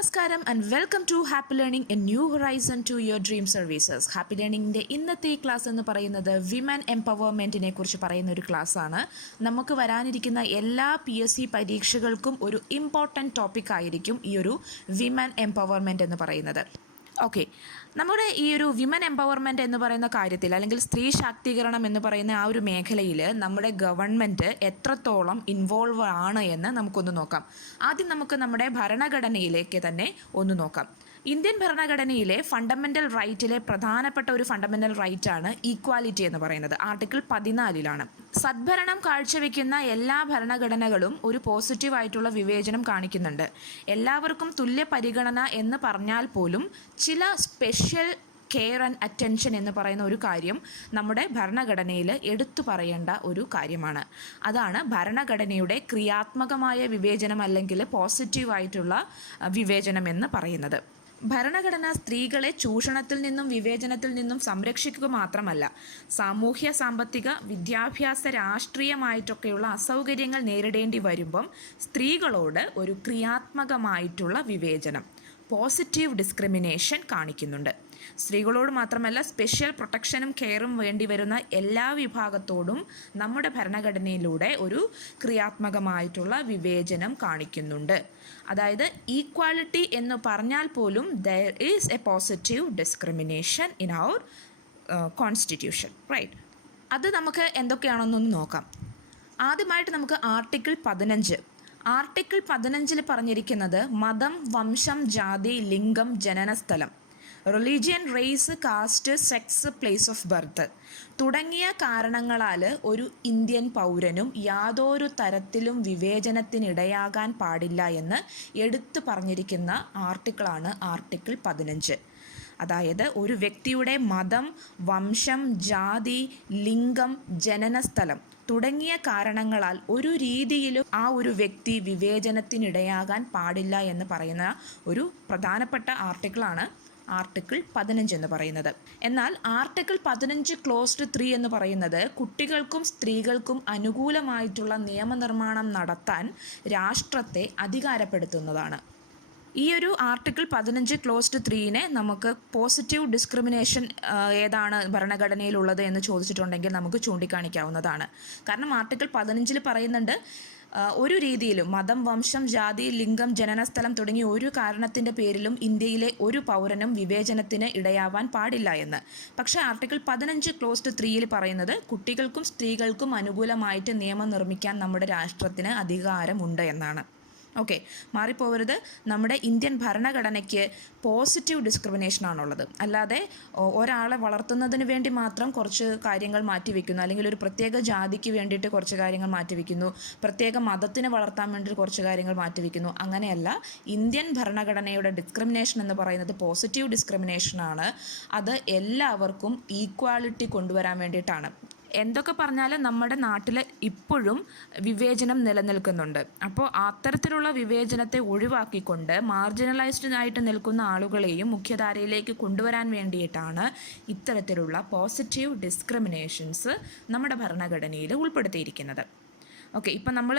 നമസ്കാരം and welcome to Happy Learning a new horizon to your dream services. Happy ലേണിംഗിൻ്റെ ഇന്നത്തെ class എന്ന് പറയുന്നത് വിമൻ എംപവർമെൻറ്റിനെ കുറിച്ച് പറയുന്ന ഒരു ക്ലാസ്സാണ്. നമുക്ക് വരാനിരിക്കുന്ന എല്ലാ PSC പരീക്ഷകൾക്കും ഒരു ഇമ്പോർട്ടൻറ്റ് ടോപ്പിക് ആയിരിക്കും ഈ ഒരു വിമൻ എംപവർമെൻറ്റ് എന്ന് പറയുന്നത്. ഓക്കെ, നമ്മുടെ ഈ ഒരു വിമൻ എംപവർമെൻറ്റ് എന്ന് പറയുന്ന കാര്യത്തിൽ അല്ലെങ്കിൽ സ്ത്രീ ശാക്തീകരണം എന്ന് പറയുന്ന ആ ഒരു മേഖലയിൽ നമ്മുടെ ഗവൺമെൻറ് എത്രത്തോളം ഇൻവോൾവ് ആണ് എന്ന് നമുക്കൊന്ന് നോക്കാം. ആദ്യം നമുക്ക് നമ്മുടെ ഭരണഘടനയിലേക്ക് തന്നെ ഒന്ന് നോക്കാം. ഇന്ത്യൻ ഭരണഘടനയിലെ ഫണ്ടമെൻ്റൽ റൈറ്റിലെ പ്രധാനപ്പെട്ട ഒരു ഫണ്ടമെൻ്റൽ റൈറ്റാണ് ഈക്വാലിറ്റി എന്ന് പറയുന്നത്. ആർട്ടിക്കിൾ 14 സദ്ഭരണം കാഴ്ചവെക്കുന്ന എല്ലാ ഭരണഘടനകളും ഒരു പോസിറ്റീവായിട്ടുള്ള വിവേചനം കാണിക്കുന്നുണ്ട്. എല്ലാവർക്കും തുല്യ പരിഗണന എന്ന് പറഞ്ഞാൽ പോലും ചില സ്പെഷ്യൽ കെയർ ആൻഡ് അറ്റൻഷൻ എന്ന് പറയുന്ന ഒരു കാര്യം നമ്മുടെ ഭരണഘടനയിൽ എടുത്തു പറയേണ്ട ഒരു കാര്യമാണ്. അതാണ് ഭരണഘടനയുടെ ക്രിയാത്മകമായ വിവേചനം അല്ലെങ്കിൽ പോസിറ്റീവായിട്ടുള്ള വിവേചനം എന്ന് പറയുന്നത്. ഭരണഘടന സ്ത്രീകളെ ചൂഷണത്തിൽ നിന്നും വിവേചനത്തിൽ നിന്നും സംരക്ഷിക്കുക മാത്രമല്ല, സാമൂഹ്യ സാമ്പത്തിക വിദ്യാഭ്യാസ രാഷ്ട്രീയമായിട്ടൊക്കെയുള്ള അസൗകര്യങ്ങൾ നേരിടേണ്ടി വരുമ്പം സ്ത്രീകളോട് ഒരു ക്രിയാത്മകമായിട്ടുള്ള വിവേചനം, പോസിറ്റീവ് ഡിസ്ക്രിമിനേഷൻ കാണിക്കുന്നുണ്ട്. സ്ത്രീകളോട് മാത്രമല്ല, സ്പെഷ്യൽ പ്രൊട്ടക്ഷനും കെയറും വേണ്ടി വരുന്ന എല്ലാ വിഭാഗത്തോടും നമ്മുടെ ഭരണഘടനയിലൂടെ ഒരു ക്രിയാത്മകമായിട്ടുള്ള വിവേചനം കാണിക്കുന്നുണ്ട്. അതായത് ഈക്വാലിറ്റി എന്ന് പറഞ്ഞാൽ പോലും there is a positive discrimination in our constitution, right? അത് നമുക്ക് എന്തൊക്കെയാണെന്നൊന്ന് നോക്കാം. ആദ്യമായിട്ട് നമുക്ക് ആർട്ടിക്കിൾ 15 പറഞ്ഞിരിക്കുന്നത് മതം, വംശം, ജാതി, ലിംഗം, ജനനസ്ഥലം, religion, race, caste, sex, place of birth തുടങ്ങിയ കാരണങ്ങളാൽ ഒരു ഇന്ത്യൻ പൗരനും യാതൊരു തരത്തിലും വിവേചനത്തിനിടയാകാൻ പാടില്ല എന്ന് എടുത്തു പറഞ്ഞിരിക്കുന്ന ആർട്ടിക്കിളാണ് ആർട്ടിക്കിൾ 15. അതായത് ഒരു വ്യക്തിയുടെ മതം, വംശം, ജാതി, ലിംഗം, ജനനസ്ഥലം തുടങ്ങിയ കാരണങ്ങളാൽ ഒരു രീതിയിലും ആ ഒരു വ്യക്തി വിവേചനത്തിനിടയാകാൻ പാടില്ല എന്ന് പറയുന്ന ഒരു പ്രധാനപ്പെട്ട ആർട്ടിക്കിളാണ് ആർട്ടിക്കിൾ 15 എന്ന് പറയുന്നത്. എന്നാൽ ആർട്ടിക്കിൾ 15 ക്ലോസ്ഡ് 3 എന്ന് പറയുന്നത് കുട്ടികൾക്കും സ്ത്രീകൾക്കും അനുകൂലമായിട്ടുള്ള നിയമനിർമ്മാണം നടത്താൻ രാഷ്ട്രത്തെ അധികാരപ്പെടുത്തുന്നതാണ്. ഈ ഒരു ആർട്ടിക്കിൾ 15 ക്ലോസ്ഡ് 3 നമുക്ക് പോസിറ്റീവ് ഡിസ്ക്രിമിനേഷൻ ഏതാണ് ഭരണഘടനയിലുള്ളത് എന്ന് ചോദിച്ചിട്ടുണ്ടെങ്കിൽ നമുക്ക് ചൂണ്ടിക്കാണിക്കാവുന്നതാണ്. കാരണം ആർട്ടിക്കിൾ 15 പറയുന്നുണ്ട് ഒരു രീതിയിലും മതം, വംശം, ജാതി, ലിംഗം, ജനനസ്ഥലം തുടങ്ങിയ ഒരു കാരണത്തിൻ്റെ പേരിലും ഇന്ത്യയിലെ ഒരു പൗരനും വിവേചനത്തിന് ഇടയാവാൻ പാടില്ല എന്ന്. പക്ഷേ ആർട്ടിക്കിൾ 15 ക്ലോസ്ഡ് 3 പറയുന്നത് കുട്ടികൾക്കും സ്ത്രീകൾക്കും അനുകൂലമായിട്ട് നിയമം നിർമ്മിക്കാൻ നമ്മുടെ രാഷ്ട്രത്തിന് അധികാരമുണ്ട് എന്നാണ്. ഓക്കെ, മാറിപ്പോവരുത്. നമ്മുടെ ഇന്ത്യൻ ഭരണഘടനയ്ക്ക് പോസിറ്റീവ് ഡിസ്ക്രിമിനേഷനാണുള്ളത്. അല്ലാതെ ഒരാളെ വളർത്തുന്നതിന് വേണ്ടി മാത്രം കുറച്ച് കാര്യങ്ങൾ മാറ്റിവെക്കുന്നു, അല്ലെങ്കിൽ ഒരു പ്രത്യേക ജാതിക്ക് വേണ്ടിയിട്ട് കുറച്ച് കാര്യങ്ങൾ മാറ്റിവെക്കുന്നു, പ്രത്യേക മതത്തിനെ വളർത്താൻ വേണ്ടി കുറച്ച് കാര്യങ്ങൾ മാറ്റിവെക്കുന്നു. അങ്ങനെയല്ല, ഇന്ത്യൻ ഭരണഘടനയുടെ ഡിസ്ക്രിമിനേഷൻ എന്ന് പറയുന്നത് പോസിറ്റീവ് ഡിസ്ക്രിമിനേഷനാണ്. അത് എല്ലാവർക്കും ഈക്വാലിറ്റി കൊണ്ടുവരാൻ വേണ്ടിയിട്ടാണ്. എന്തൊക്കെ പറഞ്ഞാലും നമ്മുടെ നാട്ടിൽ ഇപ്പോഴും വിവേചനം നിലനിൽക്കുന്നുണ്ട്. അപ്പോൾ അത്തരത്തിലുള്ള വിവേചനത്തെ ഒഴിവാക്കിക്കൊണ്ട് മാർജിനലൈസ്ഡ് ആയിട്ട് നിൽക്കുന്ന ആളുകളെയും മുഖ്യധാരയിലേക്ക് കൊണ്ടുവരാൻ വേണ്ടിയിട്ടാണ് ഇത്തരത്തിലുള്ള പോസിറ്റീവ് ഡിസ്ക്രിമിനേഷൻസ് നമ്മുടെ ഭരണഘടനയിൽ ഉൾപ്പെടുത്തിയിരിക്കുന്നത്. ഓക്കെ, ഇപ്പം നമ്മൾ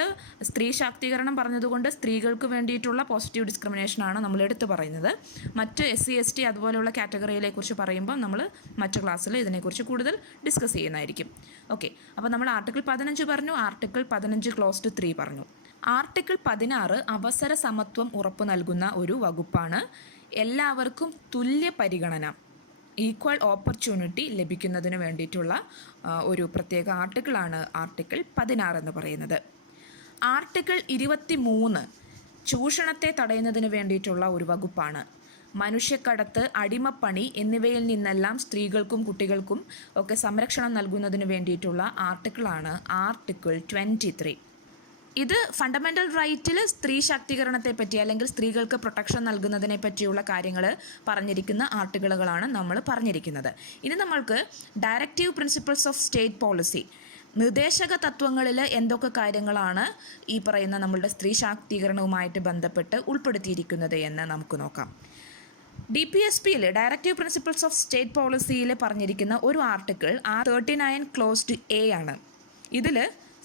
സ്ത്രീ ശാക്തീകരണം പറഞ്ഞതുകൊണ്ട് സ്ത്രീകൾക്ക് വേണ്ടിയിട്ടുള്ള പോസിറ്റീവ് ഡിസ്ക്രിമിനേഷനാണ് നമ്മൾ എടുത്തു പറയുന്നത്. മറ്റ് SC ST അതുപോലെയുള്ള കാറ്റഗറിയിലെ കുറിച്ച് പറയുമ്പോൾ നമ്മൾ മറ്റു ക്ലാസ്സിൽ ഇതിനെക്കുറിച്ച് കൂടുതൽ ഡിസ്കസ് ചെയ്യുന്നതായിരിക്കും. ഓക്കെ, അപ്പോൾ നമ്മൾ ആർട്ടിക്കിൾ 15 പറഞ്ഞു, ആർട്ടിക്കിൾ 15 ക്ലോസ്ഡ് 3 പറഞ്ഞു. ആർട്ടിക്കിൾ 16 അവസര സമത്വം ഉറപ്പു നൽകുന്ന ഒരു വകുപ്പാണ്. എല്ലാവർക്കും തുല്യ പരിഗണന, ഈക്വൽ ഓപ്പർച്യൂണിറ്റി ലഭിക്കുന്നതിന് വേണ്ടിയിട്ടുള്ള ഒരു പ്രത്യേക ആർട്ടിക്കിളാണ് ആർട്ടിക്കിൾ 16 എന്ന് പറയുന്നത്. ആർട്ടിക്കിൾ 23 ചൂഷണത്തെ തടയുന്നതിന് വേണ്ടിയിട്ടുള്ള ഒരു വകുപ്പാണ്. മനുഷ്യക്കടത്ത്, അടിമപ്പണി എന്നിവയിൽ നിന്നെല്ലാം സ്ത്രീകൾക്കും കുട്ടികൾക്കും ഒക്കെ സംരക്ഷണം നൽകുന്നതിന് വേണ്ടിയിട്ടുള്ള ആർട്ടിക്കിളാണ് ആർട്ടിക്കിൾ 23. ഇത് ഫണ്ടമെൻ്റൽ റൈറ്റിൽ സ്ത്രീ ശാക്തീകരണത്തെ പറ്റി അല്ലെങ്കിൽ സ്ത്രീകൾക്ക് പ്രൊട്ടക്ഷൻ നൽകുന്നതിനെ പറ്റിയുള്ള കാര്യങ്ങൾ പറഞ്ഞിരിക്കുന്ന ആർട്ടിക്കിളുകളാണ് നമ്മൾ പറഞ്ഞിരിക്കുന്നത്. ഇനി നമ്മൾക്ക് directive principles of state policy, നിർദ്ദേശക തത്വങ്ങളിൽ എന്തൊക്കെ കാര്യങ്ങളാണ് ഈ പറയുന്ന നമ്മളുടെ സ്ത്രീ ശാക്തീകരണവുമായിട്ട് ബന്ധപ്പെട്ട് ഉൾപ്പെടുത്തിയിരിക്കുന്നത് എന്ന് നമുക്ക് നോക്കാം. DPSPയിൽ ഡയറക്റ്റീവ് പ്രിൻസിപ്പിൾസ് ഓഫ് സ്റ്റേറ്റ് പോളിസിയിൽ പറഞ്ഞിരിക്കുന്ന ഒരു ആർട്ടിക്കിൾ 39 ക്ലോസ്ഡ് A ആണ്. ഇതിൽ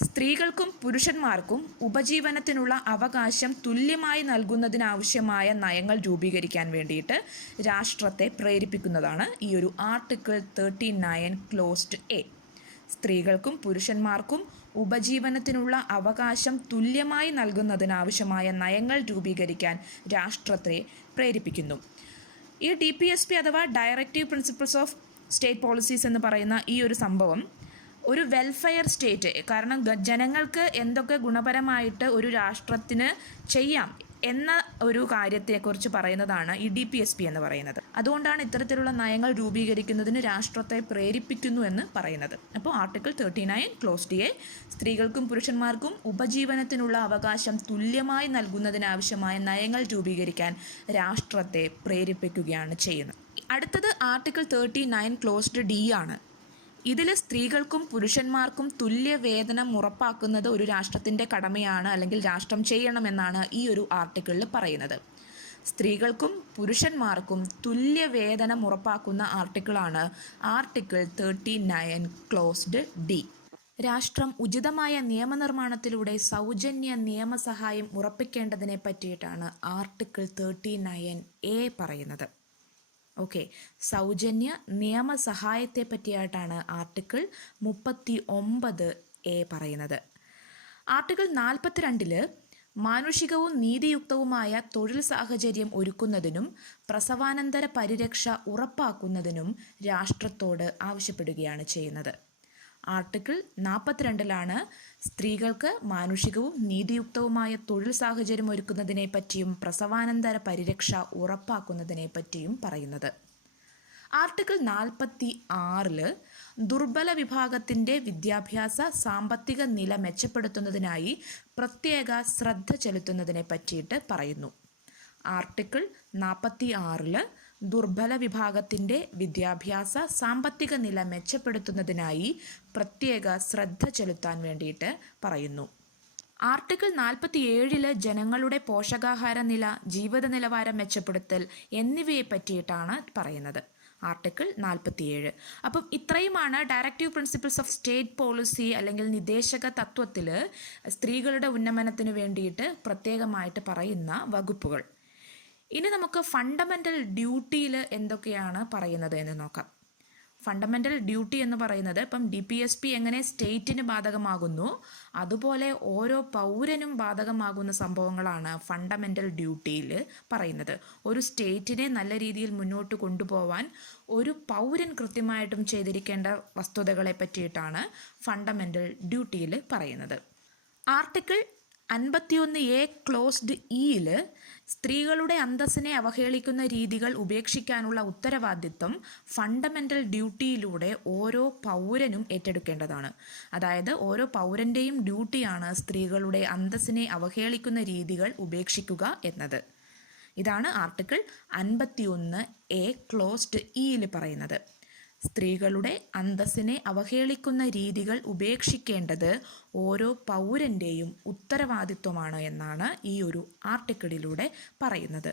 സ്ത്രീകൾക്കും പുരുഷന്മാർക്കും ഉപജീവനത്തിനുള്ള അവകാശം തുല്യമായി നൽകുന്നതിനാവശ്യമായ നയങ്ങൾ രൂപീകരിക്കാൻ വേണ്ടിയിട്ട് രാഷ്ട്രത്തെ പ്രേരിപ്പിക്കുന്നതാണ് ഈ ഒരു ആർട്ടിക്കിൾ 39 ക്ലോസ്ഡ് എ. സ്ത്രീകൾക്കും പുരുഷന്മാർക്കും ഉപജീവനത്തിനുള്ള അവകാശം തുല്യമായി നൽകുന്നതിനാവശ്യമായ നയങ്ങൾ രൂപീകരിക്കാൻ രാഷ്ട്രത്തെ പ്രേരിപ്പിക്കുന്നു. ഈ DPSP അഥവാ directive principles of state policies എന്ന് പറയുന്ന ഈ ഒരു സംഭവം ഒരു വെൽഫെയർ സ്റ്റേറ്റ്, കാരണം ജനങ്ങൾക്ക് എന്തൊക്കെ ഗുണപരമായിട്ട് ഒരു രാഷ്ട്രത്തിന് ചെയ്യാം എന്ന ഒരു കാര്യത്തെക്കുറിച്ച് പറയുന്നതാണ് ഈ DPSP എന്ന് പറയുന്നത്. അതുകൊണ്ടാണ് ഇത്തരത്തിലുള്ള നയങ്ങൾ രൂപീകരിക്കുന്നതിന് രാഷ്ട്രത്തെ പ്രേരിപ്പിക്കുന്നു എന്ന് പറയുന്നത്. അപ്പോൾ ആർട്ടിക്കിൾ 39 ക്ലോസ്ഡ് എ സ്ത്രീകൾക്കും പുരുഷന്മാർക്കും ഉപജീവനത്തിനുള്ള അവകാശം തുല്യമായി നൽകുന്നതിനാവശ്യമായ നയങ്ങൾ രൂപീകരിക്കാൻ രാഷ്ട്രത്തെ പ്രേരിപ്പിക്കുകയാണ് ചെയ്യുന്നത്. അടുത്തത് ആർട്ടിക്കിൾ 39 ക്ലോസ്ഡ് ഡി ആണ്. ഇതിൽ സ്ത്രീകൾക്കും പുരുഷന്മാർക്കും തുല്യ വേതനം ഉറപ്പാക്കുന്നത് ഒരു രാഷ്ട്രത്തിൻ്റെ കടമയാണ്, അല്ലെങ്കിൽ രാഷ്ട്രം ചെയ്യണമെന്നാണ് ഈ ഒരു ആർട്ടിക്കിളിൽ പറയുന്നത്. സ്ത്രീകൾക്കും പുരുഷന്മാർക്കും തുല്യ വേതനം ഉറപ്പാക്കുന്ന ആർട്ടിക്കിളാണ് ആർട്ടിക്കിൾ 39 ക്ലോസ്ഡ് ഡി. രാഷ്ട്രം ഉചിതമായ നിയമനിർമ്മാണത്തിലൂടെ സൗജന്യ നിയമസഹായം ഉറപ്പിക്കേണ്ടതിനെ പറ്റിയിട്ടാണ് ആർട്ടിക്കിൾ 39 എ പറയുന്നത്. ഓക്കെ, സൗജന്യ നിയമസഹായത്തെ പറ്റിയായിട്ടാണ് ആർട്ടിക്കിൾ 39 എ പറയുന്നത്. ആർട്ടിക്കിൾ 42 മാനുഷികവും നീതിയുക്തവുമായ തൊഴിൽ സാഹചര്യം ഒരുക്കുന്നതിനും പ്രസവാനന്തര പരിരക്ഷ ഉറപ്പാക്കുന്നതിനും രാഷ്ട്രത്തോട് ആവശ്യപ്പെടുകയാണ് ചെയ്യുന്നത്. ആർട്ടിക്കിൾ 42 സ്ത്രീകൾക്ക് മാനുഷികവും നീതിയുക്തവുമായ തൊഴിൽ സാഹചര്യം ഒരുക്കുന്നതിനെ പറ്റിയും പ്രസവാനന്തര പരിരക്ഷ ഉറപ്പാക്കുന്നതിനെ പറ്റിയും പറയുന്നത്. ആർട്ടിക്കിൾ 46 ദുർബല വിഭാഗത്തിൻ്റെ വിദ്യാഭ്യാസ സാമ്പത്തിക നില മെച്ചപ്പെടുത്തുന്നതിനായി പ്രത്യേക ശ്രദ്ധ ചെലുത്തുന്നതിനെ പറ്റിയിട്ട് പറയുന്നു. ആർട്ടിക്കിൾ 46 ദുർബല വിഭാഗത്തിൻ്റെ വിദ്യാഭ്യാസ സാമ്പത്തിക നില മെച്ചപ്പെടുത്തുന്നതിനായി പ്രത്യേക ശ്രദ്ധ ചെലുത്താൻ വേണ്ടിയിട്ട് പറയുന്നു. ആർട്ടിക്കിൾ 47 ജനങ്ങളുടെ പോഷകാഹാര നില, ജീവിത നിലവാരം മെച്ചപ്പെടുത്തൽ എന്നിവയെ പറ്റിയിട്ടാണ് പറയുന്നത്. ആർട്ടിക്കിൾ 47. അപ്പം ഇത്രയുമാണ് directive principles of state policy അല്ലെങ്കിൽ നിദേശക തത്വത്തിൽ സ്ത്രീകളുടെ ഉന്നമനത്തിന് വേണ്ടിയിട്ട് പ്രത്യേകമായിട്ട് പറയുന്ന വകുപ്പുകൾ. ഇനി നമുക്ക് ഫണ്ടമെൻ്റൽ ഡ്യൂട്ടിയിൽ എന്തൊക്കെയാണ് പറയുന്നത് എന്ന് നോക്കാം. ഫണ്ടമെൻ്റൽ ഡ്യൂട്ടി എന്ന് പറയുന്നത് ഇപ്പം DPSP എങ്ങനെ സ്റ്റേറ്റിന് ബാധകമാകുന്നു അതുപോലെ ഓരോ പൗരനും ബാധകമാകുന്ന സംഭവങ്ങളാണ് ഫണ്ടമെൻ്റൽ ഡ്യൂട്ടിയിൽ പറയുന്നത്. ഒരു സ്റ്റേറ്റിനെ നല്ല രീതിയിൽ മുന്നോട്ട് കൊണ്ടുപോകാൻ ഒരു പൗരൻ കൃത്യമായിട്ടും ചെയ്തിരിക്കേണ്ട വസ്തുതകളെ പറ്റിയിട്ടാണ് ഫണ്ടമെൻ്റൽ ഡ്യൂട്ടിയിൽ പറയുന്നത്. ആർട്ടിക്കിൾ 51 ക്ലോസ്ഡ് ഇയിൽ സ്ത്രീകളുടെ അന്തസ്സിനെ അവഹേളിക്കുന്ന രീതികൾ ഉപേക്ഷിക്കാനുള്ള ഉത്തരവാദിത്വം ഫണ്ടമെൻ്റൽ ഡ്യൂട്ടിയിലൂടെ ഓരോ പൗരനും ഏറ്റെടുക്കേണ്ടതാണ്. അതായത് ഓരോ പൗരൻ്റെയും ഡ്യൂട്ടിയാണ് സ്ത്രീകളുടെ അന്തസ്സിനെ അവഹേളിക്കുന്ന രീതികൾ ഉപേക്ഷിക്കുക എന്നത്. ഇതാണ് ആർട്ടിക്കിൾ 51 ക്ലോസ്ഡ് ഇയിൽ പറയുന്നത്. സ്ത്രീകളുടെ അന്തസ്സിനെ അവഹേളിക്കുന്ന രീതികൾ ഉപേക്ഷിക്കേണ്ടത് ഓരോ പൗരൻ്റെയും ഉത്തരവാദിത്വമാണ് എന്നാണ് ഈ ഒരു ആർട്ടിക്കിളിലൂടെ പറയുന്നത്.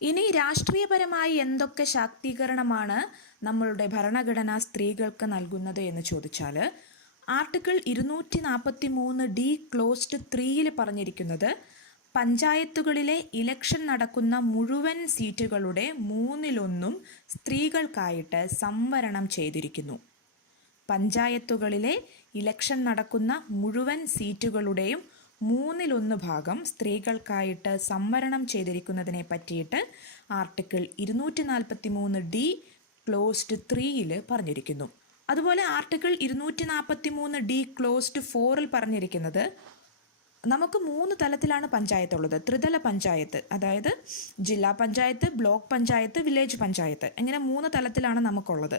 ഇനി രാഷ്ട്രീയപരമായി എന്തൊക്കെ ശാക്തീകരണമാണ് നമ്മളുടെ ഭരണഘടന സ്ത്രീകൾക്ക് നൽകുന്നത് എന്ന് ചോദിച്ചാൽ, ആർട്ടിക്കിൾ 243 ക്ലോസ്ഡ് 3 പറഞ്ഞിരിക്കുന്നത് പഞ്ചായത്തുകളിലെ ഇലക്ഷൻ നടക്കുന്ന മുഴുവൻ സീറ്റുകളുടെ 1/3 സ്ത്രീകൾക്കായിട്ട് സംവരണം ചെയ്തിരിക്കുന്നു. പഞ്ചായത്തുകളിലെ ഇലക്ഷൻ നടക്കുന്ന മുഴുവൻ സീറ്റുകളുടെയും 1/3 സ്ത്രീകൾക്കായിട്ട് സംവരണം ചെയ്തിരിക്കുന്നതിനെ പറ്റിയിട്ട് ആർട്ടിക്കിൾ 243 ക്ലോസ്ഡ് 3 പറഞ്ഞിരിക്കുന്നു. അതുപോലെ ആർട്ടിക്കിൾ 243 ക്ലോസ്ഡ് 4 പറഞ്ഞിരിക്കുന്നത് നമുക്ക് 3 തലത്തിലാണ് പഞ്ചായത്തുള്ളത്. ത്രിതല പഞ്ചായത്ത്, അതായത് ജില്ലാ പഞ്ചായത്ത്, ബ്ലോക്ക് പഞ്ചായത്ത്, വില്ലേജ് പഞ്ചായത്ത്, ഇങ്ങനെ 3 തലത്തിലാണ് നമുക്കുള്ളത്.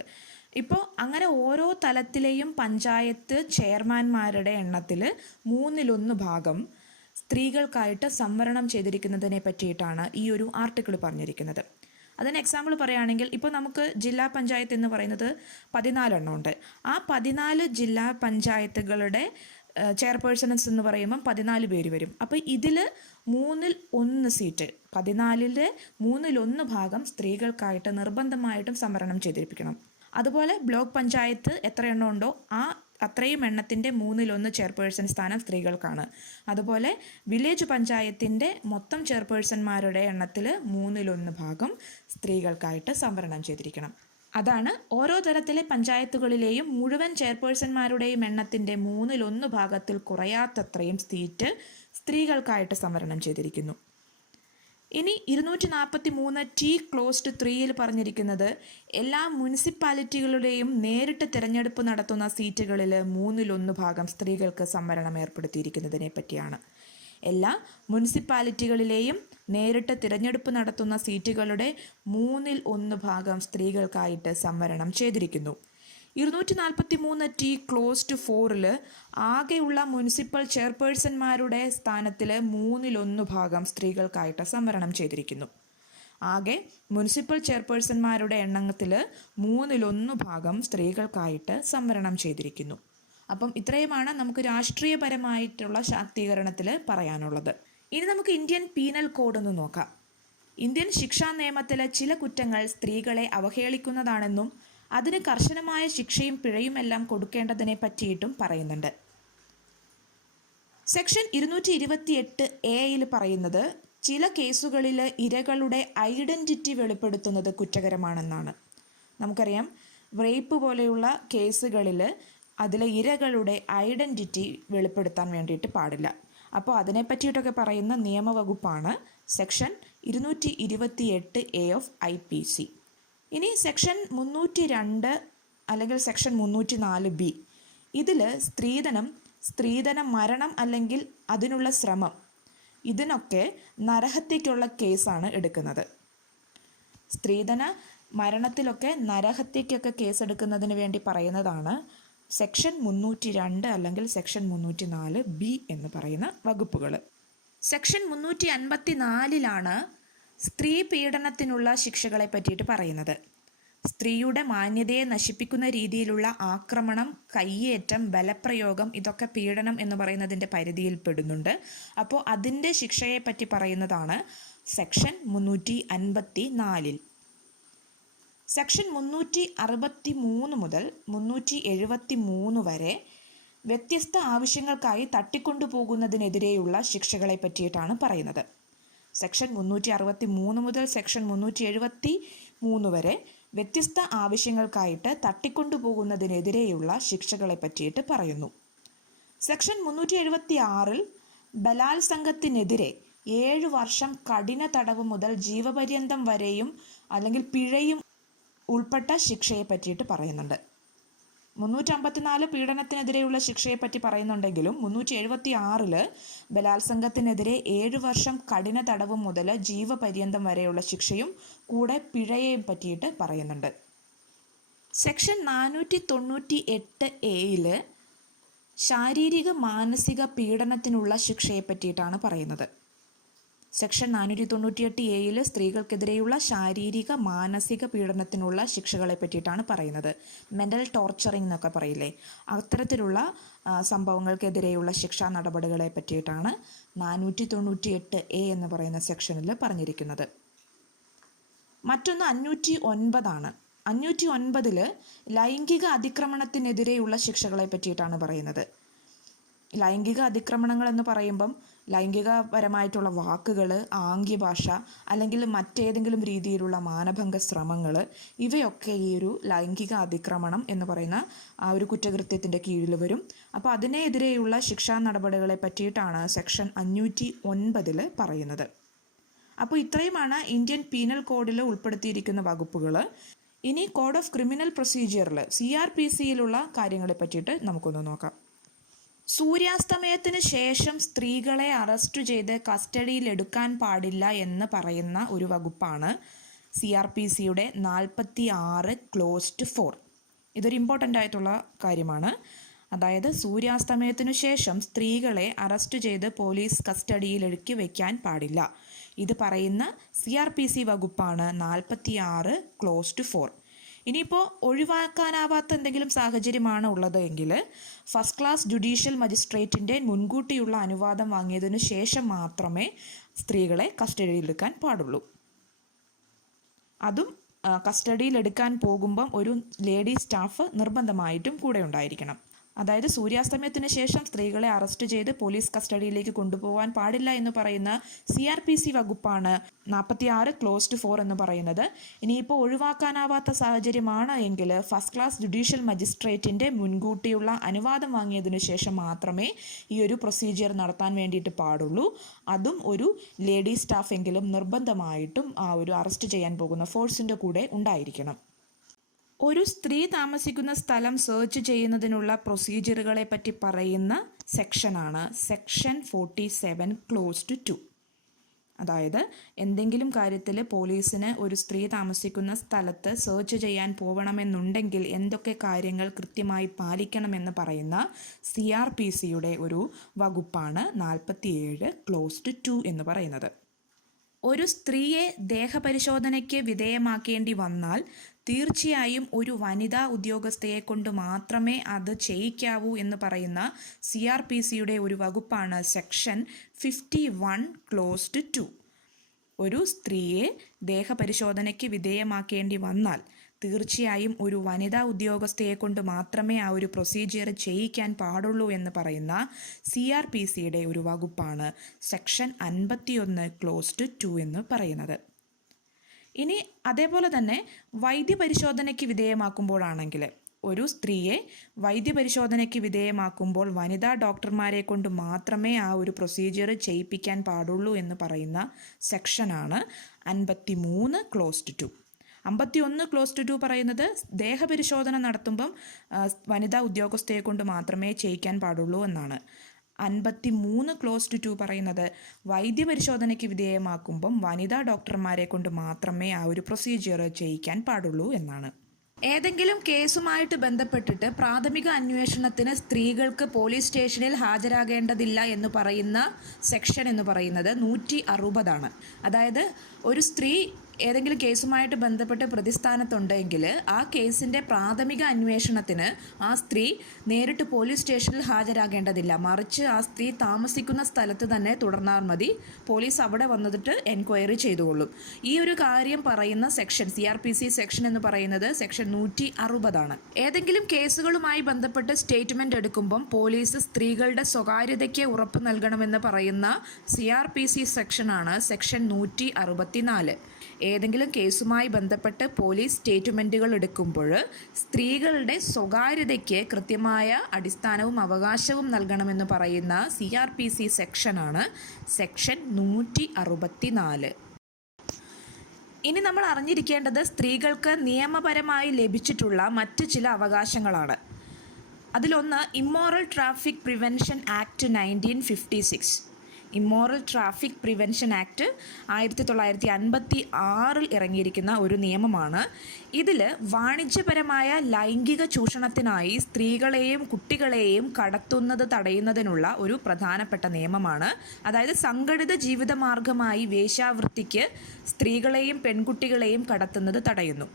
ഇപ്പോൾ അങ്ങനെ ഓരോ തലത്തിലെയും പഞ്ചായത്ത് ചെയർമാൻമാരുടെ എണ്ണത്തിൽ 1/3 സ്ത്രീകൾക്കായിട്ട് സംവരണം ചെയ്തിരിക്കുന്നതിനെ പറ്റിയിട്ടാണ് ഈ ഒരു ആർട്ടിക്കിൾ പറഞ്ഞിരിക്കുന്നത്. അതിന് എക്സാമ്പിൾ പറയുകയാണെങ്കിൽ, ഇപ്പോൾ നമുക്ക് ജില്ലാ പഞ്ചായത്ത് എന്ന് പറയുന്നത് 14 എണ്ണം ഉണ്ട്. ആ 14 ജില്ലാ പഞ്ചായത്തുകളുടെ ചെയർപേഴ്സൺസ് എന്ന് പറയുമ്പം 14 പേര് വരും. അപ്പോൾ ഇതിൽ 1/3 സീറ്റ്, 14 1/3 സ്ത്രീകൾക്കായിട്ട് നിർബന്ധമായിട്ടും സംവരണം ചെയ്തിരിക്കണം. അതുപോലെ ബ്ലോക്ക് പഞ്ചായത്ത് എത്ര എണ്ണം ഉണ്ടോ അത്രയും എണ്ണത്തിൻ്റെ 1/3 ചെയർപേഴ്സൺ സ്ഥാനം സ്ത്രീകൾക്കാണ്. അതുപോലെ വില്ലേജ് പഞ്ചായത്തിൻ്റെ മൊത്തം ചെയർപേഴ്സൺമാരുടെ എണ്ണത്തിൽ 1/3 ഭാഗം സ്ത്രീകൾക്കായിട്ട് സംവരണം ചെയ്തിരിക്കണം. അതാണ് ഓരോ തരത്തിലെ പഞ്ചായത്തുകളിലെയും മുഴുവൻ ചെയർപേഴ്സൺമാരുടെയും എണ്ണത്തിൻ്റെ 1/3 ഭാഗത്തിൽ കുറയാത്തത്രയും സീറ്റ് സ്ത്രീകൾക്കായിട്ട് സംവരണം ചെയ്തിരിക്കുന്നു. ഇനി 243 ക്ലോസ്ഡ് 3 പറഞ്ഞിരിക്കുന്നത് എല്ലാ മുനിസിപ്പാലിറ്റികളുടെയും നേരിട്ട് തിരഞ്ഞെടുപ്പ് നടത്തുന്ന സീറ്റുകളിൽ 1/3 ഭാഗം സ്ത്രീകൾക്ക് സംവരണം ഏർപ്പെടുത്തിയിരിക്കുന്നതിനെ പറ്റിയാണ്. എല്ലാ മുനിസിപ്പാലിറ്റികളിലെയും നേരിട്ട് തിരഞ്ഞെടുപ്പ് നടത്തുന്ന സീറ്റുകളുടെ 1/3 ഭാഗം സ്ത്രീകൾക്കായിട്ട് സംവരണം ചെയ്തിരിക്കുന്നു. 243 ക്ലോസ്ഡ് 4 ആകെയുള്ള മുനിസിപ്പൽ ചെയർപേഴ്സൺമാരുടെ സ്ഥാനത്തിൽ 1/3 ഭാഗം സ്ത്രീകൾക്കായിട്ട് സംവരണം ചെയ്തിരിക്കുന്നു. ആകെ മുനിസിപ്പൽ ചെയർപേഴ്സൺമാരുടെ എണ്ണത്തിൽ 1/3 ഭാഗം സ്ത്രീകൾക്കായിട്ട് സംവരണം ചെയ്തിരിക്കുന്നു. അപ്പം ഇത്രയുമാണ് നമുക്ക് രാഷ്ട്രീയപരമായിട്ടുള്ള ശാക്തീകരണത്തിൽ പറയാനുള്ളത്. ഇനി നമുക്ക് ഇന്ത്യൻ പീനൽ കോഡ് ഒന്ന് നോക്കാം. ഇന്ത്യൻ ശിക്ഷാ നിയമത്തിലെ ചില കുറ്റങ്ങൾ സ്ത്രീകളെ അവഹേളിക്കുന്നതാണെന്നും അതിന് കർശനമായ ശിക്ഷയും പിഴയുമെല്ലാം കൊടുക്കേണ്ടതിനെ പറ്റിയിട്ടും പറയുന്നുണ്ട്. സെക്ഷൻ 228A പറയുന്നത് ചില കേസുകളിൽ ഇരകളുടെ ഐഡൻറ്റിറ്റി വെളിപ്പെടുത്തുന്നത് കുറ്റകരമാണെന്നാണ്. നമുക്കറിയാം, റേപ്പ് പോലെയുള്ള കേസുകളിൽ അതിലെ ഇരകളുടെ ഐഡൻറ്റിറ്റി വെളിപ്പെടുത്താൻ വേണ്ടിയിട്ട് പാടില്ല. അപ്പോൾ അതിനെ പറ്റിയിട്ടൊക്കെ പറയുന്ന നിയമവകുപ്പാണ് സെക്ഷൻ 228A ഓഫ് IPC. ഇനി സെക്ഷൻ 302 അല്ലെങ്കിൽ സെക്ഷൻ 304B, ഇതിൽ സ്ത്രീധന മരണം അല്ലെങ്കിൽ അതിനുള്ള ശ്രമം, ഇതിനൊക്കെ നരഹത്യക്കുള്ള കേസാണ് എടുക്കുന്നത്. സ്ത്രീധന മരണത്തിലൊക്കെ നരഹത്യക്കൊക്കെ കേസെടുക്കുന്നതിന് വേണ്ടി പറയുന്നതാണ് സെക്ഷൻ 302 അല്ലെങ്കിൽ സെക്ഷൻ 304B എന്ന് പറയുന്ന വകുപ്പുകൾ. സെക്ഷൻ 354 സ്ത്രീ പീഡനത്തിനുള്ള ശിക്ഷകളെ പറ്റിയിട്ട് പറയുന്നത്. സ്ത്രീയുടെ മാന്യതയെ നശിപ്പിക്കുന്ന രീതിയിലുള്ള ആക്രമണം, കയ്യേറ്റം, ബലപ്രയോഗം, ഇതൊക്കെ പീഡനം എന്ന് പറയുന്നതിൻ്റെ പരിധിയിൽ പെടുന്നുണ്ട്. അപ്പോൾ അതിൻ്റെ ശിക്ഷയെ പറ്റി പറയുന്നതാണ് സെക്ഷൻ 354. സെക്ഷൻ 363 മുതൽ 373 വരെ വ്യത്യസ്ത ആവശ്യങ്ങൾക്കായി തട്ടിക്കൊണ്ടുപോകുന്നതിനെതിരെയുള്ള ശിക്ഷകളെ പറ്റിയിട്ടാണ് പറയുന്നത്. സെക്ഷൻ 363 മുതൽ സെക്ഷൻ 373 വരെ വ്യത്യസ്ത ആവശ്യങ്ങൾക്കായിട്ട് തട്ടിക്കൊണ്ടുപോകുന്നതിനെതിരെയുള്ള ശിക്ഷകളെ പറ്റിയിട്ട് പറയുന്നു. സെക്ഷൻ 376 ബലാത്സംഗത്തിനെതിരെ 7 വർഷം കഠിന തടവ് മുതൽ ജീവപര്യന്തം വരെയും അല്ലെങ്കിൽ പിഴയും ഉൾപ്പെട്ട ശിക്ഷയെ പറ്റിയിട്ട് പറയുന്നുണ്ട്. 354 പീഡനത്തിനെതിരെയുള്ള ശിക്ഷയെപ്പറ്റി പറയുന്നുണ്ടെങ്കിലും 376 ബലാത്സംഗത്തിനെതിരെ 7 വർഷം കഠിന തടവ് മുതൽ ജീവപര്യന്തം വരെയുള്ള ശിക്ഷയും കൂടെ പിഴയെയും പറ്റിയിട്ട് പറയുന്നുണ്ട്. സെക്ഷൻ 498A ശാരീരിക മാനസിക പീഡനത്തിനുള്ള ശിക്ഷയെ പറ്റിയിട്ടാണ് പറയുന്നത്. സെക്ഷൻ 498A സ്ത്രീകൾക്കെതിരെയുള്ള ശാരീരിക മാനസിക പീഡനത്തിനുള്ള ശിക്ഷകളെ പറ്റിയിട്ടാണ് പറയുന്നത്. മെൻ്റൽ ടോർച്ചറിങ് എന്നൊക്കെ പറയില്ലേ, അത്തരത്തിലുള്ള സംഭവങ്ങൾക്കെതിരെയുള്ള ശിക്ഷാ നടപടികളെ പറ്റിയിട്ടാണ് 498A എന്ന് പറയുന്ന സെക്ഷനിൽ പറഞ്ഞിരിക്കുന്നത്. മറ്റൊന്ന് 509 509 ലൈംഗിക അതിക്രമണത്തിനെതിരെയുള്ള ശിക്ഷകളെ പറ്റിയിട്ടാണ് പറയുന്നത്. ലൈംഗിക അതിക്രമണങ്ങൾ എന്ന് പറയുമ്പം ലൈംഗികപരമായിട്ടുള്ള വാക്കുകൾ, ആംഗ്യഭാഷ അല്ലെങ്കിൽ മറ്റേതെങ്കിലും രീതിയിലുള്ള മാനഭംഗ ശ്രമങ്ങൾ, ഇവയൊക്കെ ഈ ഒരു ലൈംഗിക അതിക്രമണം എന്ന് പറയുന്ന ആ ഒരു കുറ്റകൃത്യത്തിൻ്റെ കീഴിൽ വരും. അപ്പോൾ അതിനെതിരെയുള്ള ശിക്ഷാ നടപടികളെ പറ്റിയിട്ടാണ് സെക്ഷൻ 509 പറയുന്നത്. അപ്പോൾ ഇത്രയുമാണ് ഇന്ത്യൻ പീനൽ കോഡിൽ ഉൾപ്പെടുത്തിയിരിക്കുന്ന വകുപ്പുകൾ. ഇനി കോഡ് ഓഫ് ക്രിമിനൽ പ്രൊസീജിയറിൽ CRPCയിലുള്ള കാര്യങ്ങളെ പറ്റിയിട്ട് നമുക്കൊന്ന് നോക്കാം. സൂര്യാസ്തമയത്തിന് ശേഷം സ്ത്രീകളെ അറസ്റ്റ് ചെയ്ത് കസ്റ്റഡിയിലെടുക്കാൻ പാടില്ല എന്ന് പറയുന്ന ഒരു വകുപ്പാണ് CRPCയുടെ 46 ക്ലോസ്ഡ് 4. ഇതൊരു ഇമ്പോർട്ടൻ്റ് ആയിട്ടുള്ള കാര്യമാണ്. അതായത് സൂര്യാസ്തമയത്തിനു ശേഷം സ്ത്രീകളെ അറസ്റ്റ് ചെയ്ത് പോലീസ് കസ്റ്റഡിയിലേക്ക് വയ്ക്കാൻ പാടില്ല. ഇത് പറയുന്ന CRPC വകുപ്പാണ് 46 ക്ലോസ്ഡ് 4. ഇനിയിപ്പോൾ ഒഴിവാക്കാനാവാത്ത എന്തെങ്കിലും സാഹചര്യമാണ് ഉള്ളത് എങ്കിൽ ഫസ്റ്റ് ക്ലാസ് ജുഡീഷ്യൽ മജിസ്ട്രേറ്റിൻ്റെ മുൻകൂട്ടിയുള്ള അനുവാദം വാങ്ങിയതിനു ശേഷം മാത്രമേ സ്ത്രീകളെ കസ്റ്റഡിയിലെടുക്കാൻ പാടുള്ളൂ. അതും കസ്റ്റഡിയിലെടുക്കാൻ പോകുമ്പം ഒരു ലേഡി സ്റ്റാഫ് നിർബന്ധമായിട്ടും കൂടെ ഉണ്ടായിരിക്കണം. അതായത് സൂര്യാസ്തമയത്തിന് ശേഷം സ്ത്രീകളെ അറസ്റ്റ് ചെയ്ത് പോലീസ് കസ്റ്റഡിയിലേക്ക് കൊണ്ടുപോകാൻ പാടില്ല എന്ന് പറയുന്ന CRPC വകുപ്പാണ് 46 ക്ലോസ്ഡ് 4 എന്ന് പറയുന്നത്. ഇനിയിപ്പോൾ ഒഴിവാക്കാനാവാത്ത സാഹചര്യമാണ് എങ്കിൽ ഫസ്റ്റ് ക്ലാസ് ജുഡീഷ്യൽ മജിസ്ട്രേറ്റിൻ്റെ മുൻകൂട്ടിയുള്ള അനുവാദം വാങ്ങിയതിനു ശേഷം മാത്രമേ ഈ ഒരു പ്രൊസീജിയർ നടത്താൻ വേണ്ടിയിട്ട് പാടുള്ളൂ. അതും ഒരു ലേഡി സ്റ്റാഫ് എങ്കിലും നിർബന്ധമായിട്ടും ആ ഒരു അറസ്റ്റ് ചെയ്യാൻ പോകുന്ന ഫോഴ്സിൻ്റെ കൂടെ ഉണ്ടായിരിക്കണം. ഒരു സ്ത്രീ താമസിക്കുന്ന സ്ഥലം സെർച്ച് ചെയ്യുന്നതിനുള്ള പ്രൊസീജിയറുകളെ പറ്റി പറയുന്ന സെക്ഷനാണ് സെക്ഷൻ 47 ക്ലോസ്ഡ് 2. അതായത് എന്തെങ്കിലും കാര്യത്തിൽ പോലീസിന് ഒരു സ്ത്രീ താമസിക്കുന്ന സ്ഥലത്ത് സെർച്ച് ചെയ്യാൻ പോകണമെന്നുണ്ടെങ്കിൽ എന്തൊക്കെ കാര്യങ്ങൾ കൃത്യമായി പാലിക്കണമെന്ന് പറയുന്ന CRPCയുടെ ഒരു വകുപ്പാണ് 47 ക്ലോസ്ഡ് 2 എന്ന് പറയുന്നത്. ഒരു സ്ത്രീയെ ദേഹപരിശോധനയ്ക്ക് വിധേയമാക്കേണ്ടി വന്നാൽ തീർച്ചയായും ഒരു വനിതാ ഉദ്യോഗസ്ഥയെ കൊണ്ട് മാത്രമേ അത് ചെയ്യിക്കാവൂ എന്ന് പറയുന്ന CRPCയുടെ ഒരു വകുപ്പാണ് സെക്ഷൻ 51 ക്ലോസ്ഡ് 2. ഒരു സ്ത്രീയെ ദേഹപരിശോധനയ്ക്ക് വിധേയമാക്കേണ്ടി വന്നാൽ തീർച്ചയായും ഒരു വനിതാ ഉദ്യോഗസ്ഥയെ കൊണ്ട് മാത്രമേ ആ ഒരു പ്രൊസീജിയർ ചെയ്യിക്കാൻ പാടുള്ളൂ എന്ന് പറയുന്ന CRPCയുടെ ഒരു വകുപ്പാണ് സെക്ഷൻ 51 ക്ലോസ്ഡ് 2 എന്ന് പറയുന്നത്. ഇനി അതേപോലെ തന്നെ വൈദ്യപരിശോധനയ്ക്ക് വിധേയമാക്കുമ്പോഴാണെങ്കിൽ ഒരു സ്ത്രീയെ വൈദ്യപരിശോധനയ്ക്ക് വിധേയമാക്കുമ്പോൾ വനിതാ ഡോക്ടർമാരെ കൊണ്ട് മാത്രമേ ആ ഒരു പ്രൊസീജിയർ ചെയ്യിപ്പിക്കാൻ പാടുള്ളൂ എന്ന് പറയുന്ന സെക്ഷനാണ് 53 ക്ലോസ്ഡ് 2. 51 ക്ലോസ്ഡ് 2 പറയുന്നത് ദേഹപരിശോധന നടത്തുമ്പം വനിതാ ഉദ്യോഗസ്ഥയെ കൊണ്ട് മാത്രമേ ചെയ്യിക്കാൻ പാടുള്ളൂ എന്നാണ്. 53 ക്ലോസ്ഡ് 2 പറയുന്നത് വൈദ്യപരിശോധനയ്ക്ക് വിധേയമാക്കുമ്പം വനിതാ ഡോക്ടർമാരെ കൊണ്ട് മാത്രമേ ആ ഒരു പ്രൊസീജിയർ ചെയ്യിക്കാൻ പാടുള്ളൂ എന്നാണ്. ഏതെങ്കിലും കേസുമായിട്ട് ബന്ധപ്പെട്ടിട്ട് പ്രാഥമിക അന്വേഷണത്തിന് സ്ത്രീകൾക്ക് പോലീസ് സ്റ്റേഷനിൽ ഹാജരാകേണ്ടതില്ല എന്ന് പറയുന്ന സെക്ഷൻ എന്ന് പറയുന്നത് 160 ആണ്. അതായത് ഒരു സ്ത്രീ ഏതെങ്കിലും കേസുമായിട്ട് ബന്ധപ്പെട്ട് പ്രതിസ്ഥാനത്തുണ്ടെങ്കിൽ ആ കേസിൻ്റെ പ്രാഥമിക അന്വേഷണത്തിന് ആ സ്ത്രീ നേരിട്ട് പോലീസ് സ്റ്റേഷനിൽ ഹാജരാകേണ്ടതില്ല. മറിച്ച് ആ സ്ത്രീ താമസിക്കുന്ന സ്ഥലത്ത് തന്നെ തുടർന്നാൽ മതി. പോലീസ് അവിടെ വന്നിട്ട് എൻക്വയറി ചെയ്തുകൊള്ളും. ഈ ഒരു കാര്യം പറയുന്ന സെക്ഷൻ CRPC സെക്ഷൻ എന്ന് പറയുന്നത് സെക്ഷൻ 160 ആണ്. ഏതെങ്കിലും കേസുകളുമായി ബന്ധപ്പെട്ട് സ്റ്റേറ്റ്മെൻറ്റ് എടുക്കുമ്പം പോലീസ് സ്ത്രീകളുടെ സ്വകാര്യതയ്ക്ക് ഉറപ്പ് നൽകണമെന്ന് പറയുന്ന CRPC സെക്ഷനാണ് സെക്ഷൻ 164. ഏതെങ്കിലും കേസുമായി ബന്ധപ്പെട്ട് പോലീസ് സ്റ്റേറ്റ്മെൻറ്റുകൾ എടുക്കുമ്പോൾ സ്ത്രീകളുടെ സ്വകാര്യതയ്ക്ക് കൃത്യമായ അടിസ്ഥാനവും അവകാശവും നൽകണമെന്ന് പറയുന്ന CRPC സെക്ഷനാണ് സെക്ഷൻ 164. ഇനി നമ്മൾ അറിഞ്ഞിരിക്കേണ്ടത് സ്ത്രീകൾക്ക് നിയമപരമായി ലഭിച്ചിട്ടുള്ള മറ്റ് ചില അവകാശങ്ങളാണ്. അതിലൊന്ന് immoral traffic prevention act 1956. Immoral traffic prevention act 1956 ഇറങ്ങിയിരിക്കുന്ന ഒരു നിയമമാണ്. ഇതിൽ വാണിജ്യപരമായ ലൈംഗിക ചൂഷണത്തിനായി സ്ത്രീകളെയും കുട്ടികളെയും കടത്തുന്നത് തടയുന്നതിനുള്ള ഒരു പ്രധാനപ്പെട്ട നിയമമാണ്. അതായത് സംഘടിത ജീവിതമാർഗമായി വേശ്യാവൃത്തിക്ക് സ്ത്രീകളെയും പെൺകുട്ടികളെയും കടത്തുന്നത് തടയുന്നു.